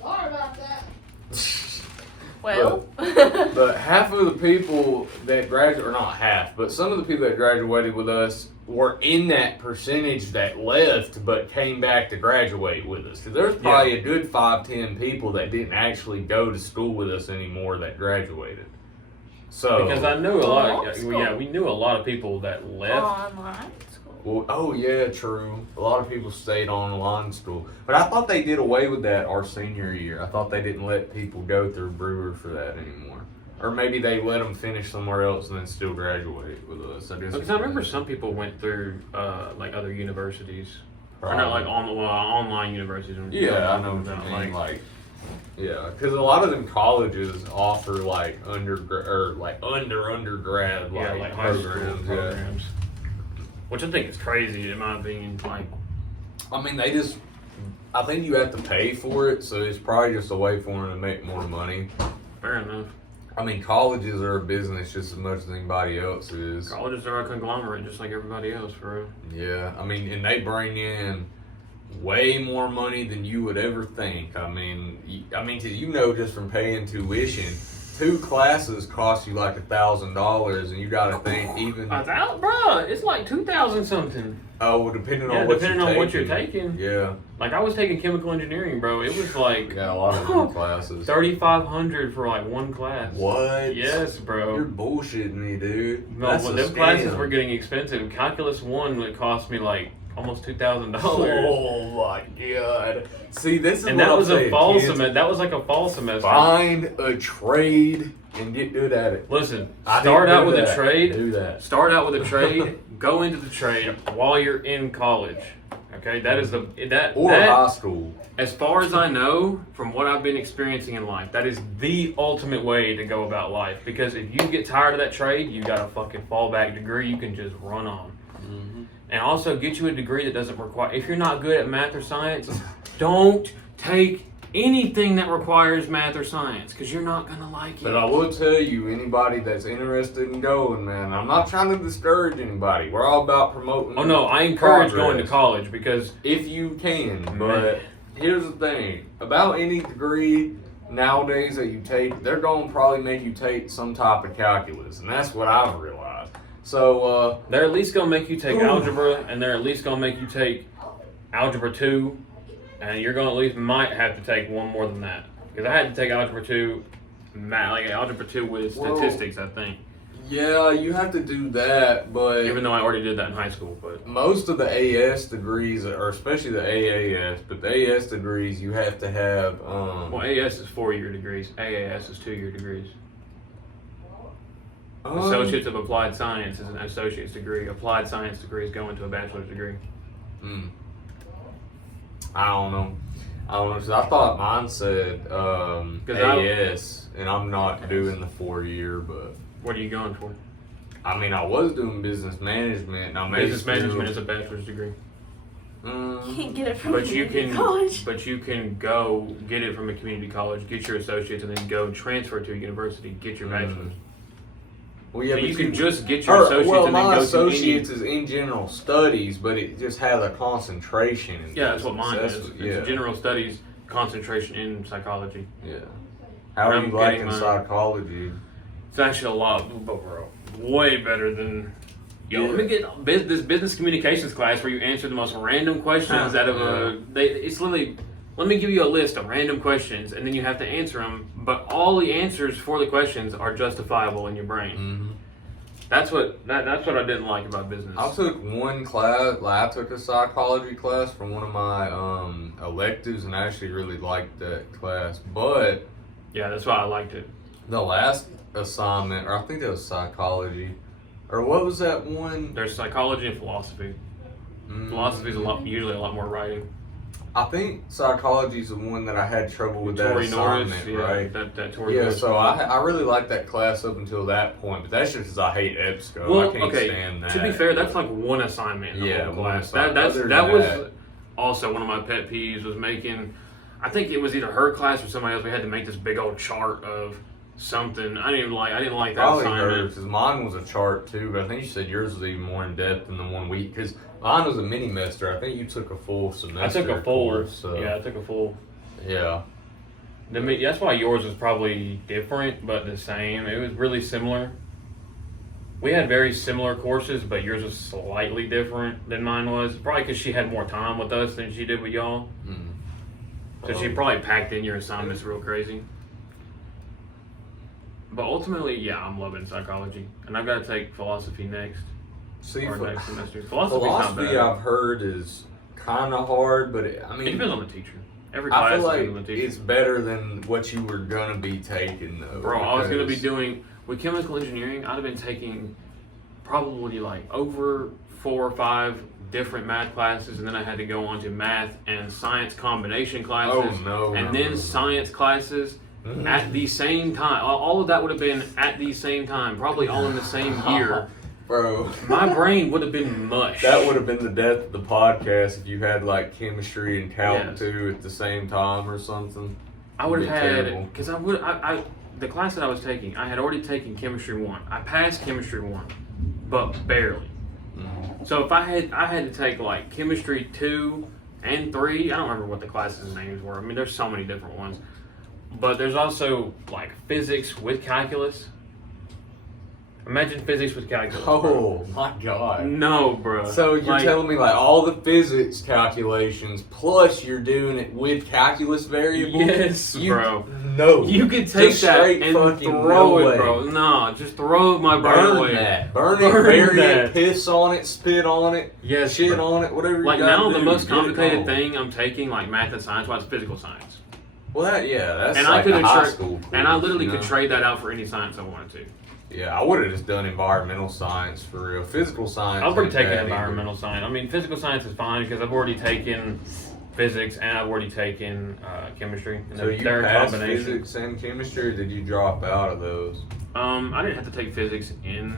Sorry about that. Well, But half of the people that graduated, or not half, but some of the people that graduated with us were in that percentage that left but came back to graduate with us. 'Cause there's probably a good 5-10 people that didn't actually go to school with us anymore that graduated. So Because I knew a lot. Online school. We knew a lot of people that left. online school. well, oh yeah, true. A lot of people stayed on online school, but I thought they did away with that our senior year. I thought they didn't let people go through Brewer for that anymore, or maybe they let them finish somewhere else and then still graduate with us. Because I remember some people went through like other universities, or not like online universities. Yeah, I know what you mean. Like, yeah, because a lot of them colleges offer like undergrad like high school programs. programs. Which I think is crazy in my opinion. Like, I mean, I think you have to pay for it, so it's probably just a way for them to make more money. fair enough. I mean, colleges are a business just as much as anybody else is. Colleges are a conglomerate, just like everybody else, for real. Yeah, I mean, and they bring in way more money than you would ever think. I mean, 'cause you know just from paying tuition, 2 classes cost you like $1,000, and you got to think even. Bruh, it's like 2,000 something. Oh, well, depending Yeah, on what depending you're on taking. what you're taking. Yeah, Like I was taking chemical engineering, bro. It was like we got a lot of them classes. 3,500 for like one class. What? Yes, bro. You're bullshitting me, dude. No, That's well, a them classes scam. were getting expensive. Calculus 1 would cost me like almost $2,000. Oh my god! See, this is And what that I'm was a saying, fall kids. semester. That was like a fall semester. Find a trade and get good at it. Listen, I start didn't out do with that. a trade. Do that. Start out with a trade. Go into the trade while you're in college. Okay, that is Or that, high school. as far as I know, from what I've been experiencing in life, that is the ultimate way to go about life. Because if you get tired of that trade, you got a fucking fallback degree you can just run on. And also get you a degree that doesn't require, if you're not good at math or science, don't take anything that requires math or science because you're not going to like it. But I will tell you, anybody that's interested in going, man, I'm not trying to discourage anybody. We're all about promoting. Oh no, I encourage progress. going to college because If you can. Man. But here's the thing. About any degree nowadays that you take, they're going to probably make you take some type of calculus. And that's what I've realized. So, they're at least going to make you take Ooh. algebra, and they're at least going to make you take algebra 2, and you're going to at least might have to take one more than that. Because I had to take algebra 2, like algebra 2 with statistics, I think. yeah, you have to do that, but Even though I already did that in high school, but most of the AS degrees, or especially the AAS, but the AS degrees, you have to have. well, AS is 4-year degrees, AAS is 2-year degrees. Associates of Applied Science is an associate's degree. Applied Science degree is going to a bachelor's degree. I don't know. Cause I thought mine said AS, and I'm not doing the 4-year, but What are you going for? I mean, I was doing business management. And I may Business management is a bachelor's degree. You can't get it from But you community can, college. but you can go get it from a community college, get your associates, and then go transfer to a university, get your bachelor's. Well, yeah, So but you can just get your associates well, and then my go associates to is in general studies, but it just has a concentration. In Yeah, that's what mine business. is. That's It's general studies, concentration in psychology. Yeah. How are I'm you getting liking mine. psychology? It's actually a lot, but we're way better than. Yo, let me get this business communications class where you answer the most random questions out of a. It's literally. Let me give you a list of random questions, and then you have to answer them. But all the answers for the questions are justifiable in your brain. Mm-hmm. That's what I didn't like about business. I took one class. I took a psychology class for one of my electives, and I actually really liked that class. But Yeah, that's why I liked it. the last assignment, or I think that was psychology, or what was that one? There's psychology and philosophy. Philosophy is usually a lot more writing. I think psychology is the one that I had trouble with that assignment, right? That Tory Yeah, Norris. so I really liked that class up until that point, but that's just because I hate EBSCO. Well, I can't okay. stand that. To be fair, that's like one assignment in the Yeah, whole one class. assignment. That Other than that was that- also one of my pet peeves was making. I think it was either her class or somebody else. We had to make this big old chart of something. I didn't like that Probably assignment. hers, because mine was a chart too, but I think you said yours was even more in depth than the 1 week, because mine was a mini semester. I think you took a full semester. I took a full. course, so, Yeah, I took a full. yeah. That's why yours was probably different, but the same. It was really similar. We had very similar courses, but yours was slightly different than mine was. Probably because she had more time with us than she did with y'all. So she probably packed in your assignments real crazy. But ultimately, yeah, I'm loving psychology. And I've got to take philosophy next. See, Or next semester. Philosophy's not philosophy bad. I've heard is kind of hard, but It mean, depends on the teacher. Every I class feel depends on the like teacher. it's better than what you were gonna be taking, though. Bro, I was going to be because- doing, with chemical engineering, I'd have been taking probably like over 4 or 5 different math classes, and then I had to go on to math and science combination classes, and then science classes at the same time. All of that would have been at the same time, probably all in the same year. Bro, My brain would have been mush. that would have been the death of the podcast if you had like chemistry and calc Yes. too at the same time or something. I would have It'd be had, terrible. because the class that I was taking, I had already taken chemistry 1. I passed chemistry 1, but barely. So if I had to take like chemistry 2 and 3, I don't remember what the classes' names were. I mean, there's so many different ones. But there's also like physics with calculus. Imagine physics with calculus. Oh my god. No, bro. So you're telling me like all the physics calculations plus you're doing it with calculus variables? Yes, bro. No. You could take Just that straight and fucking throw no it, way. bro. No, just throw my brain Burn away. that. Burn it, Burn bury that. it, piss on it, spit on it, Yes, shit bro. on it, whatever Like you gotta now, do. the most Get it complicated going. thing I'm taking, like math and science, is physical science. Well, that's And like I could a high have school and I course, literally you could know? trade that out for any science I wanted to. Yeah, I would have just done environmental science for real. Physical science. I've already ain't taken bad environmental science. I mean, physical science is fine because I've already taken physics and I've already taken chemistry. And either. So you they're in passed combination. physics and chemistry, or did you drop out of those? I didn't have to take physics in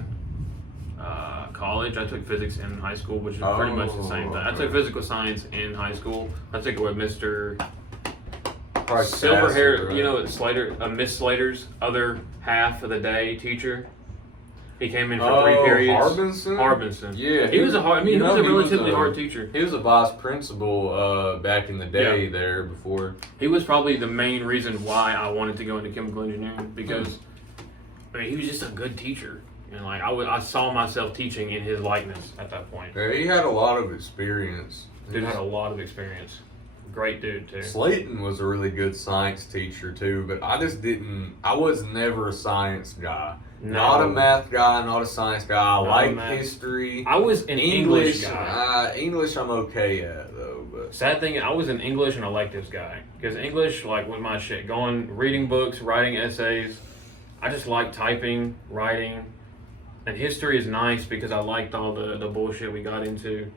college. I took physics in high school, which is pretty much the same thing. I took physical science in high school. I took it with Mr. Probably Silver faster, hair, right? you know, Slater, Miss Slater's other half of the day teacher. He came in for 3 periods. Harbinson? Harbinson. Yeah. He was a hard. I mean, you he was know, a relatively hard teacher. He was a vice principal back in the day there before. He was probably the main reason why I wanted to go into chemical engineering because, I mean, he was just a good teacher, and like I saw myself teaching in his likeness at that point. Yeah, he had a lot of experience. Dude had a lot of experience. Great dude too. Slayton was a really good science teacher too, but I was never a science guy. No. Not a math guy, not a science guy. I Not a like math. history. I was an English guy. English I'm okay at though, but Sad thing, I was an English and electives guy because English like was my shit. Going reading books, writing essays. I just like typing, writing. And history is nice because I liked all the bullshit we got into.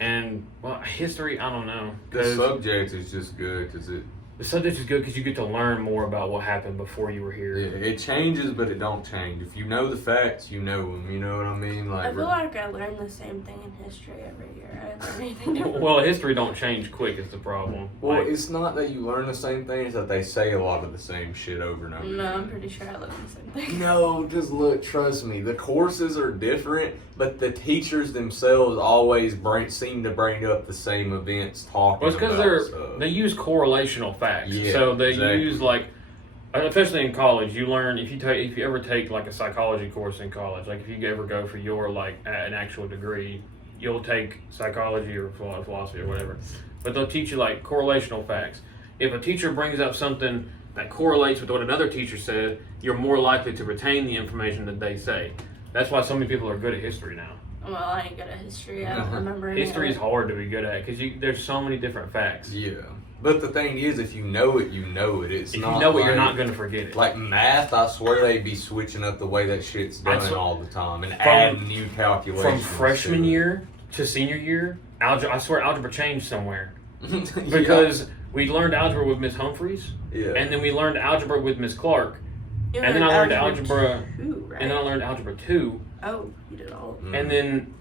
And, well, history, I don't know. The subject is just good because The subject is good because you get to learn more about what happened before you were here. it changes, but it don't change. If you know the facts, you know them. You know what I mean? I feel like I learn the same thing in history every year. I didn't learn anything different. Well, history don't change quick is the problem. Well, Like, it's not that you learn the same thing; it's that they say a lot of the same shit over and over. No, I'm again. pretty sure I learned the same thing. No, just look. Trust me, the courses are different, but the teachers themselves always seem to bring up the same events. Talking. well, it's because about they use correlational facts. Yeah, So they exactly. use like, especially in college, you learn if you ever take like a psychology course in college, like if you ever go for your like an actual degree, you'll take psychology or philosophy or whatever, but they'll teach you like correlational facts. If a teacher brings up something that correlates with what another teacher said, you're more likely to retain the information that they say. That's why so many people are good at history now. Well, I ain't good at history. I don't remember any History of is it. hard to be good at because there's so many different facts. Yeah, but the thing is, if you know it, you know it. It's If not you know it, like, you're not going to forget it. Like math, I swear they'd be switching up the way that shit's I done swear- all the time and From- adding new calculations. From freshman to it. year to senior year, I swear algebra changed somewhere. Yeah. Because we learned algebra with Miss Humphreys, Yeah. and then we learned algebra with Miss Clark, You and then I learned algebra algebra, 2, right? and then I learned algebra 2, Oh, you did all of them. and then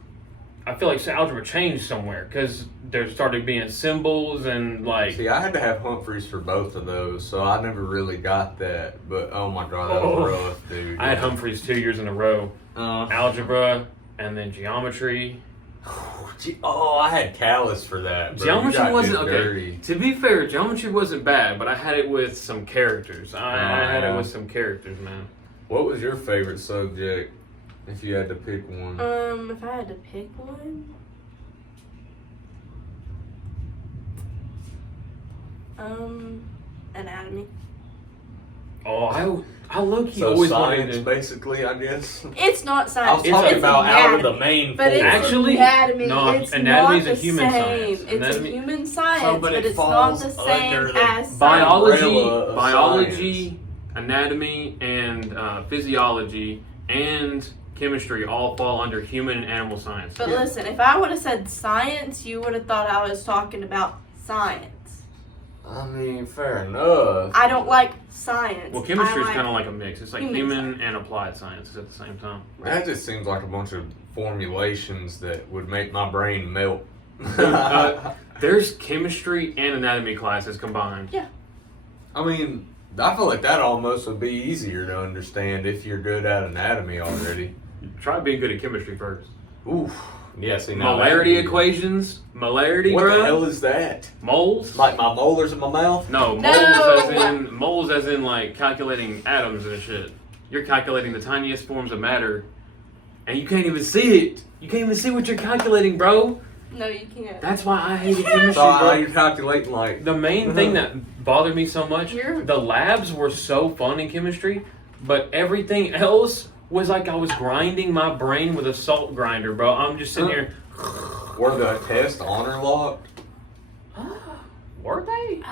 I feel like algebra changed somewhere because there started being symbols and like. See, I had to have Humphreys for both of those, so I never really got that. But oh my god, that was rough, dude. I had Humphreys 2 years in a row, algebra, and then geometry. Oh, I had callus for that. Bro. Geometry You got wasn't this okay. dirty. To be fair, geometry wasn't bad, but I had it with some characters. I had it with some characters, man. What was your favorite subject, if you had to pick one? If I had to pick one, anatomy. Oh, I low-key So always science, wanted to. basically, I guess. It's not I was science. talking it's about anatomy. out of the main But it's four. Actually, anatomy. no, It's anatomy is not a the human same. science. It's Anatomy- a human science, So, but but it it's not falls the same under the as Biology, umbrella of biology, anatomy, and physiology, and chemistry all fall under human and animal science. But Yeah. listen, if I would have said science, you would have thought I was talking about science. I mean, fair enough. I don't like science. Well, chemistry is I kind of like a mix. It's like human human and applied sciences at the same time. That just seems like a bunch of formulations that would make my brain melt. There's chemistry and anatomy classes combined. I mean, I feel like that almost would be easier to understand if you're good at anatomy already. Try being good at chemistry first. Oof. Yeah, see, now that'd Molarity be- equations, molarity, What bro. the hell is that? Moles? Like my molars in my mouth? No, No! moles as in like calculating atoms and shit. You're calculating the tiniest forms of matter, and you can't even see it. You can't even see what you're calculating, bro. No, you can't. That's why I hated chemistry, So are bro. you calculating like... The main thing that bothered me so much, You're- the labs were so fun in chemistry, but everything else was like I was grinding my brain with a salt grinder, bro. I'm just sitting here. Were the tests honor locked? Were they?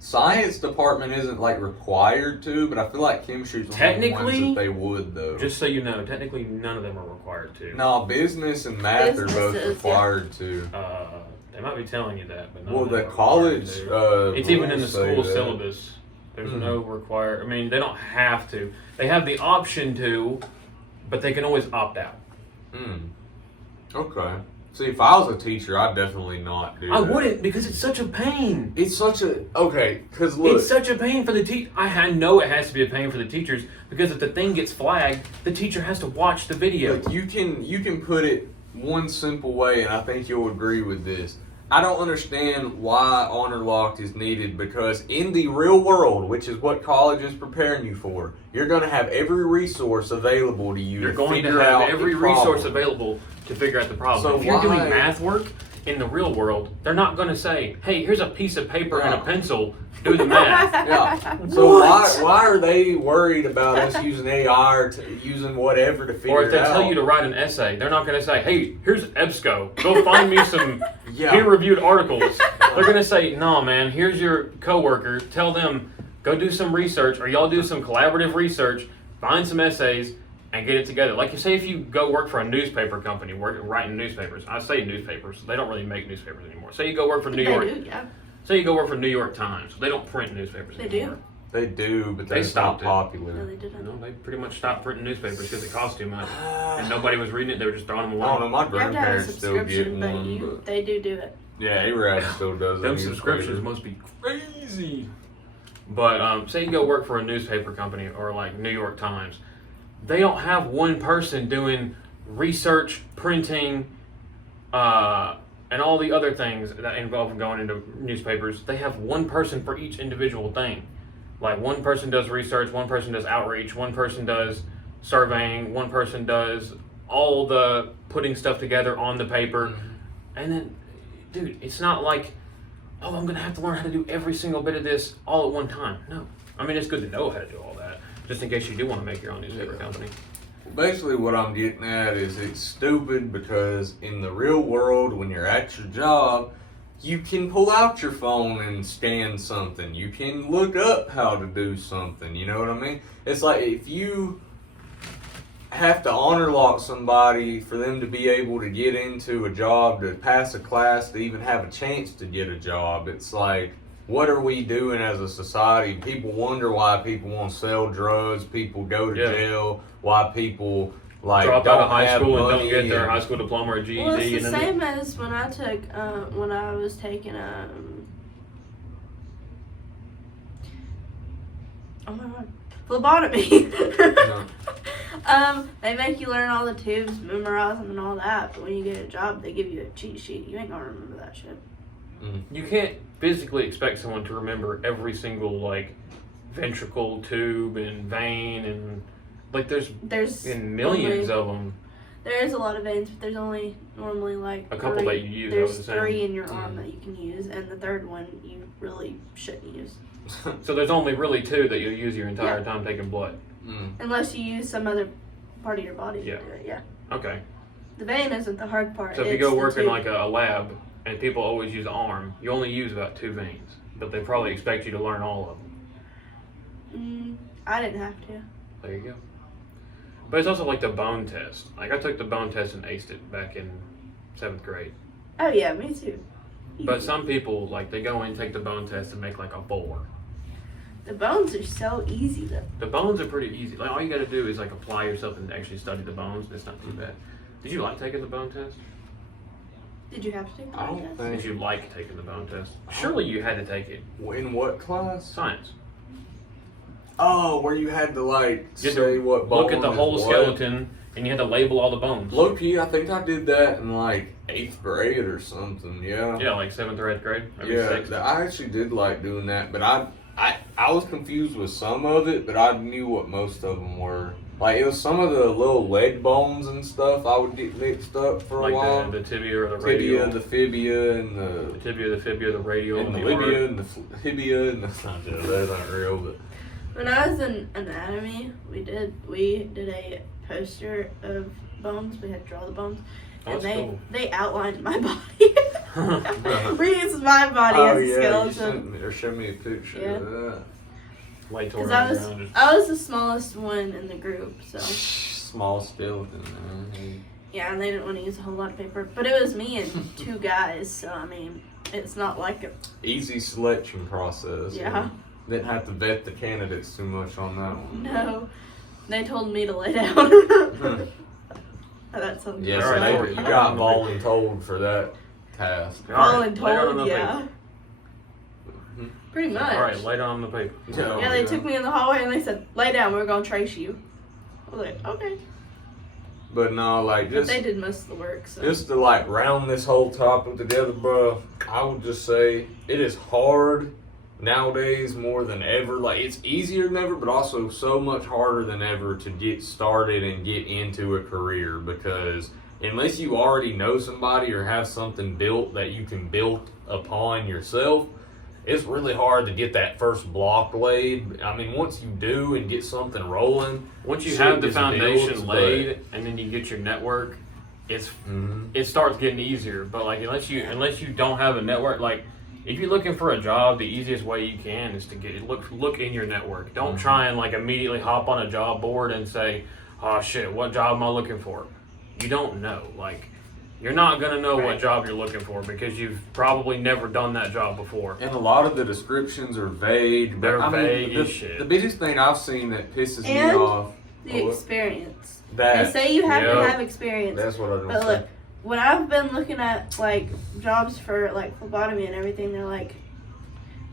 Science department isn't like required to, but I feel like chemistry's one of the Technically, ones that they would though. Just so you know, technically none of them are required to. No, business and math Business are both is, yeah. required to. They might be telling you that, but none Well, of them the are college. required to. It's even in the rules say school that. syllabus. There's Mhm. no require. I mean, they don't have to. They have the option to, but they can always opt out. Okay. See, if I was a teacher, I'd definitely not do I that. wouldn't because it's such a pain. It's such a okay. Because look, It's such a pain for the teacher. I know it has to be a pain for the teachers because if the thing gets flagged, the teacher has to watch the video. look, you can put it one simple way, and I think you'll agree with this. I don't understand why honor locked is needed because in the real world, which is what college is preparing you for, you're going to have every resource available to you. You're going to figure have out every the problem. resource available to figure out the problem. So if you're doing why- math work in the real world, they're not going to say, "Hey, here's a piece of paper and a Yeah. pencil. Do the math." Yeah. So What? why are they worried about us using AI or using whatever to figure Or if it they out? tell you to write an essay, they're not going to say, "Hey, here's EBSCO. Go find me some Yeah. peer-reviewed articles." They're going to say, "No, man. Here's your coworker. Tell them go do some research, or y'all do some collaborative research. Find some essays. and get it together. Like you say, if you go work for a newspaper company, writing newspapers. I say newspapers. They don't really make newspapers anymore. Say you go work for New York. They do, yeah. Say you go work for New York Times. They don't print newspapers They anymore. do. They do, but They that's not stopped it. popular. No, they didn't. No, they pretty much stopped printing newspapers because it cost too much, and nobody was reading it. They were just throwing them I don't know, away. my You have to have a grandparents still get subscription, but one. they do it. Yeah, A-Rad still does Them it. subscriptions must be crazy. But say you go work for a newspaper company or like New York Times, they don't have one person doing research, printing, and all the other things that involve going into newspapers. They have one person for each individual thing. Like one person does research, one person does outreach, one person does surveying, one person does all the putting stuff together on the paper. And then, dude, it's not like, oh, I'm going to have to learn how to do every single bit of this all at one time. No. I mean, it's good to know how to do all that, just in case you do want to make your own newspaper company. Basically, what I'm getting at is it's stupid because in the real world, when you're at your job, you can pull out your phone and scan something. You can look up how to do something. You know what I mean? It's like if you have to honor lock somebody for them to be able to get into a job, to pass a class, to even have a chance to get a job. It's like, what are we doing as a society? People wonder why people want to sell drugs, people go to jail, why people like drop don't out of high have school and money don't get their high school diploma or GED. Well, it's the and then same as when I took, when I was taking, oh my god, phlebotomy. They make you learn all the tubes, memorize them and all that, but when you get a job, they give you a cheat sheet. You ain't gonna remember that shit. you can't physically expect someone to remember every single like ventricle, tube, and vein, and like there's millions of them. There is a lot of veins, but there's only normally like A couple that you use, I There's was saying. 3 in your arm that you can use, and the third one you really shouldn't use. So there's only really 2 that you'll use your entire time taking blood. Unless you use some other part of your body Yeah. to do it, yeah. Okay. The vein isn't the hard part. So if you it's go the work in tube. like a lab and people always use an arm, you only use about 2 veins, but they probably expect you to learn all of them. I didn't have to. There you go. But it's also like the bone test. Like I took the bone test and aced it back in 7th grade. Oh yeah, me too. But some people, like, they go in, take the bone test, and make like a 4. The bones are so easy though. The bones are pretty easy. Like all you got to do is like apply yourself and actually study the bones. It's not too bad. Did you like taking the bone test? Did you have to take the I bone don't test? think- Did you like taking the bone test? Surely you had to take it. In what class? Science. Oh, where you had to like You had say to what bone look at the is whole what. skeleton, and you had to label all the bones. Low key, I think I did that in like 8th grade or something. Yeah. Yeah, like 7th or 8th grade. Maybe Yeah, 6th. I actually did like doing that, but I was confused with some of it, but I knew what most of them were. Like it was some of the little leg bones and stuff I would get mixed up for a while. Like the tibia or the radial. Tibia, the fibia, and The tibia, the fibia, the radial, and the the labia, arm. and the tibia, and the that's not real, but When I was in anatomy, we did a poster of bones. We had to draw the bones, Oh, and that's cool. they outlined my body. We used my body as a you skeleton. sent me, or showed me a picture Yeah. of that. Lay Tori Because on the ground. I was the smallest one in the group, so Small skeleton, man. yeah, and they didn't want to use a whole lot of paper. But it was me and 2 guys, so I mean, it's not like a Easy selection process. Yeah. Didn't have to vet the candidates too much on that one. no. They told me to lay down. That sounds Yes, All right, you got voluntold for that task. All right, lay down on Voluntold, the yeah. Pretty much. All right, lay down on the paper. Yeah, they took me in the hallway and they said, lay down, we're going to trace you. I was like, okay. But no, like But just they did most of the work, so. just to like round this whole topic together, bro. I would just say it is hard nowadays more than ever. Like it's easier than ever, but also so much harder than ever to get started and get into a career because unless you already know somebody or have something built that you can build upon yourself, it's really hard to get that first block laid. I mean, once you do and get something rolling, Once you shit have the just foundation builds, laid, and then you get your network, it starts getting easier. But like unless you don't have a network, like if you're looking for a job, the easiest way you can is to look in your network. Don't try and like immediately hop on a job board and say, oh shit, what job am I looking for? You don't know. Like, you're not gonna know what job you're looking for because you've probably never done that job before. And a lot of the descriptions are vague. They're but, vague the, as shit. The biggest thing I've seen that pisses me And off. The experience. That. They say you have Yep. to have experience. That's what I don't But say. look, when I've been looking at like jobs for like phlebotomy and everything, they're like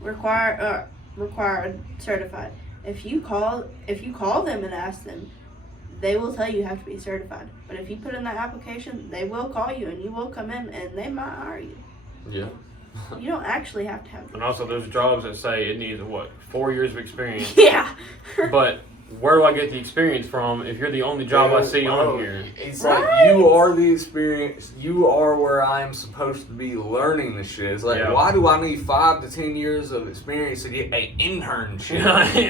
required certified. If you call them and ask them, they will tell you have to be certified. But if you put in that application, they will call you and you will come in and they might hire you. Yeah. You don't actually have to have. And also, there's jobs that say it needs 4 years of experience. Yeah. But where do I get the experience from if you're the only job I see on here? It's Right? like you are the experience. You are where I am supposed to be learning the shit. It's like, Yeah. why do I need 5 to 10 years of experience to get an internship?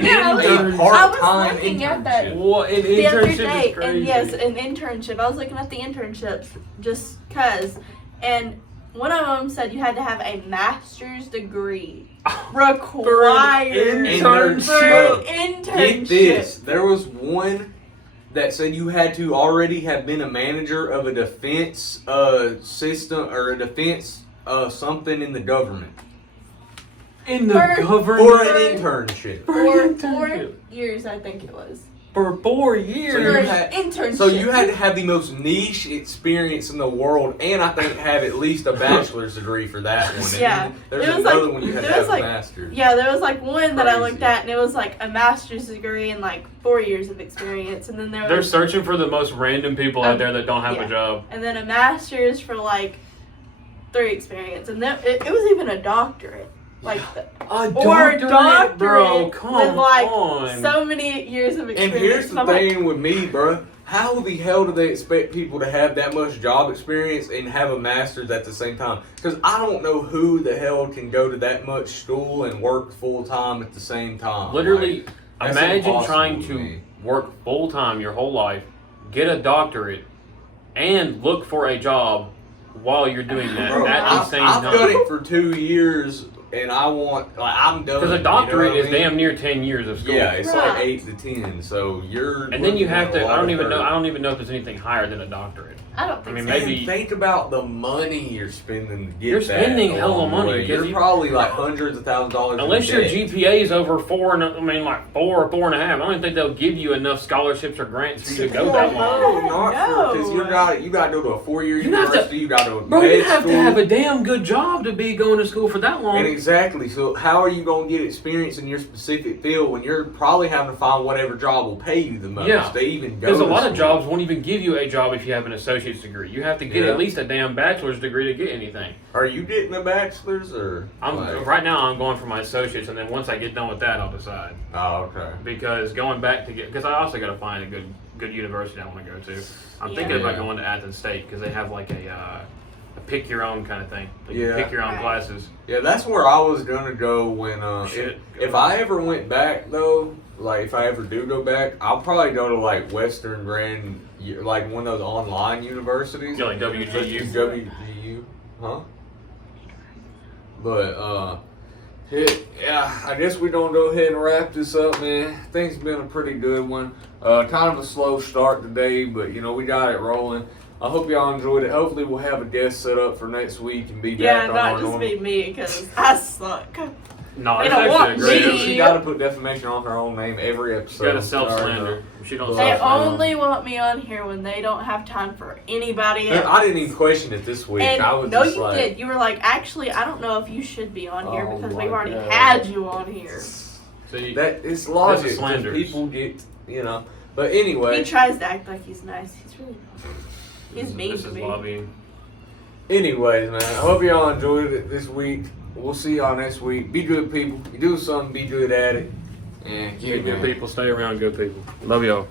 Yeah, I was part-time looking at that internship. Well, an the other internship day, is crazy. and yes, an internship. I was looking at the internships just cause, and one of them said you had to have a master's degree required internship. for an internship. Get this. There was one that said you had to already have been a manager of a defense system or a defense something in the government In the For- government. for an internship. For For an 4 internship. years, I think it was. For 4 So years. you For had- an internship. So you had to have the most niche experience in the world, and I think have at least a bachelor's degree for that one. And Yeah. then there's It was another like- one you had to there was have a like- master's. Yeah, there was like one that I looked Crazy. at, and it was like a master's degree and like 4 years of experience, and then there They're was, searching for the most random people out there that don't have yeah. a job. and then a master's for like 3 experience, and then it was even a doctorate, like A or doctorate bro. Come with like on. so many years of And experience. here's the I'm like, thing with me, bro. How the hell do they expect people to have that much job experience and have a master's at the same time? Because I don't know who the hell can go to that much school and work full time at the same time. Literally, Like, that's imagine impossible trying to to me. work full time your whole life, get a doctorate, and look for a job while you're doing that Bro, at the I've same done time. it for 2 years, and I want I'm done. Because a you know doctorate what I is mean? damn near 10 years of school. Yeah, it's Right. like 8 to 10. So you're. And then you looking have at a to. lot I don't of even know. hurt. I don't even know if there's anything higher than a doctorate. I don't think I mean, so. maybe- And think about the money you're spending to get You're that spending hella along the money, way. 'cause You're you- probably like hundreds of thousands of dollars. Unless in your debt. GPA is over 4, and I mean like 4 or 4.5. I don't even think they'll give you enough scholarships or grants for you to go that long. No, not because No. you got to go to a 4-year You have to- university. You got to go to Bro, med you have school. to have a damn good job to be going to school for that long. And exactly. So how are you going to get experience in your specific field when you're probably having to find whatever job will pay you the most? Yeah. They even go. Because a to lot of school. jobs won't even give you a job if you have an associate's degree. You have to get Yeah. at least a damn bachelor's degree to get anything. Are you getting a bachelor's or? Right now I'm going for my associates, and then once I get done with that, I'll decide. Oh, okay. Because going back to because I also got to find a good university I want to go to. I'm thinking about Yeah. going to Athens State because they have like a pick your own kind of thing. Like Yeah. you pick your own Right. classes. Yeah, that's where I was gonna go when Shit. if I ever went back though, like if I ever do go back, I'll probably go to like Western Grand, like one of those online universities. Yeah, like WGU. WGU, huh? But yeah, I guess we're gonna go ahead and wrap this up, man. I think it's been a pretty good one. Kind of a slow start today, but you know we got it rolling. I hope y'all enjoyed it. Hopefully we'll have a guest set up for next week and be Yeah, back on not our just normal. be me, because I suck. No, They it's don't actually want a great. me. She got to put defamation on her own name every You episode. got to self slander. She don't They They self slander. only want me on here when they don't have time for anybody else. I didn't even question it this week. And I was no, just you like, did. You were like, actually, I don't know if you should be on here Oh because my we've already God. had you on here. See, that it's logic. This is 'cause slanders. People get, you know. But He anyway, tries to act like he's nice. He's really not. He's mean this to is me. lobbying. anyways, man. I hope y'all enjoyed it this week. We'll see y'all next week. Be good, people. You do something, be good at it. And Be good people. Stay around good people. Love y'all.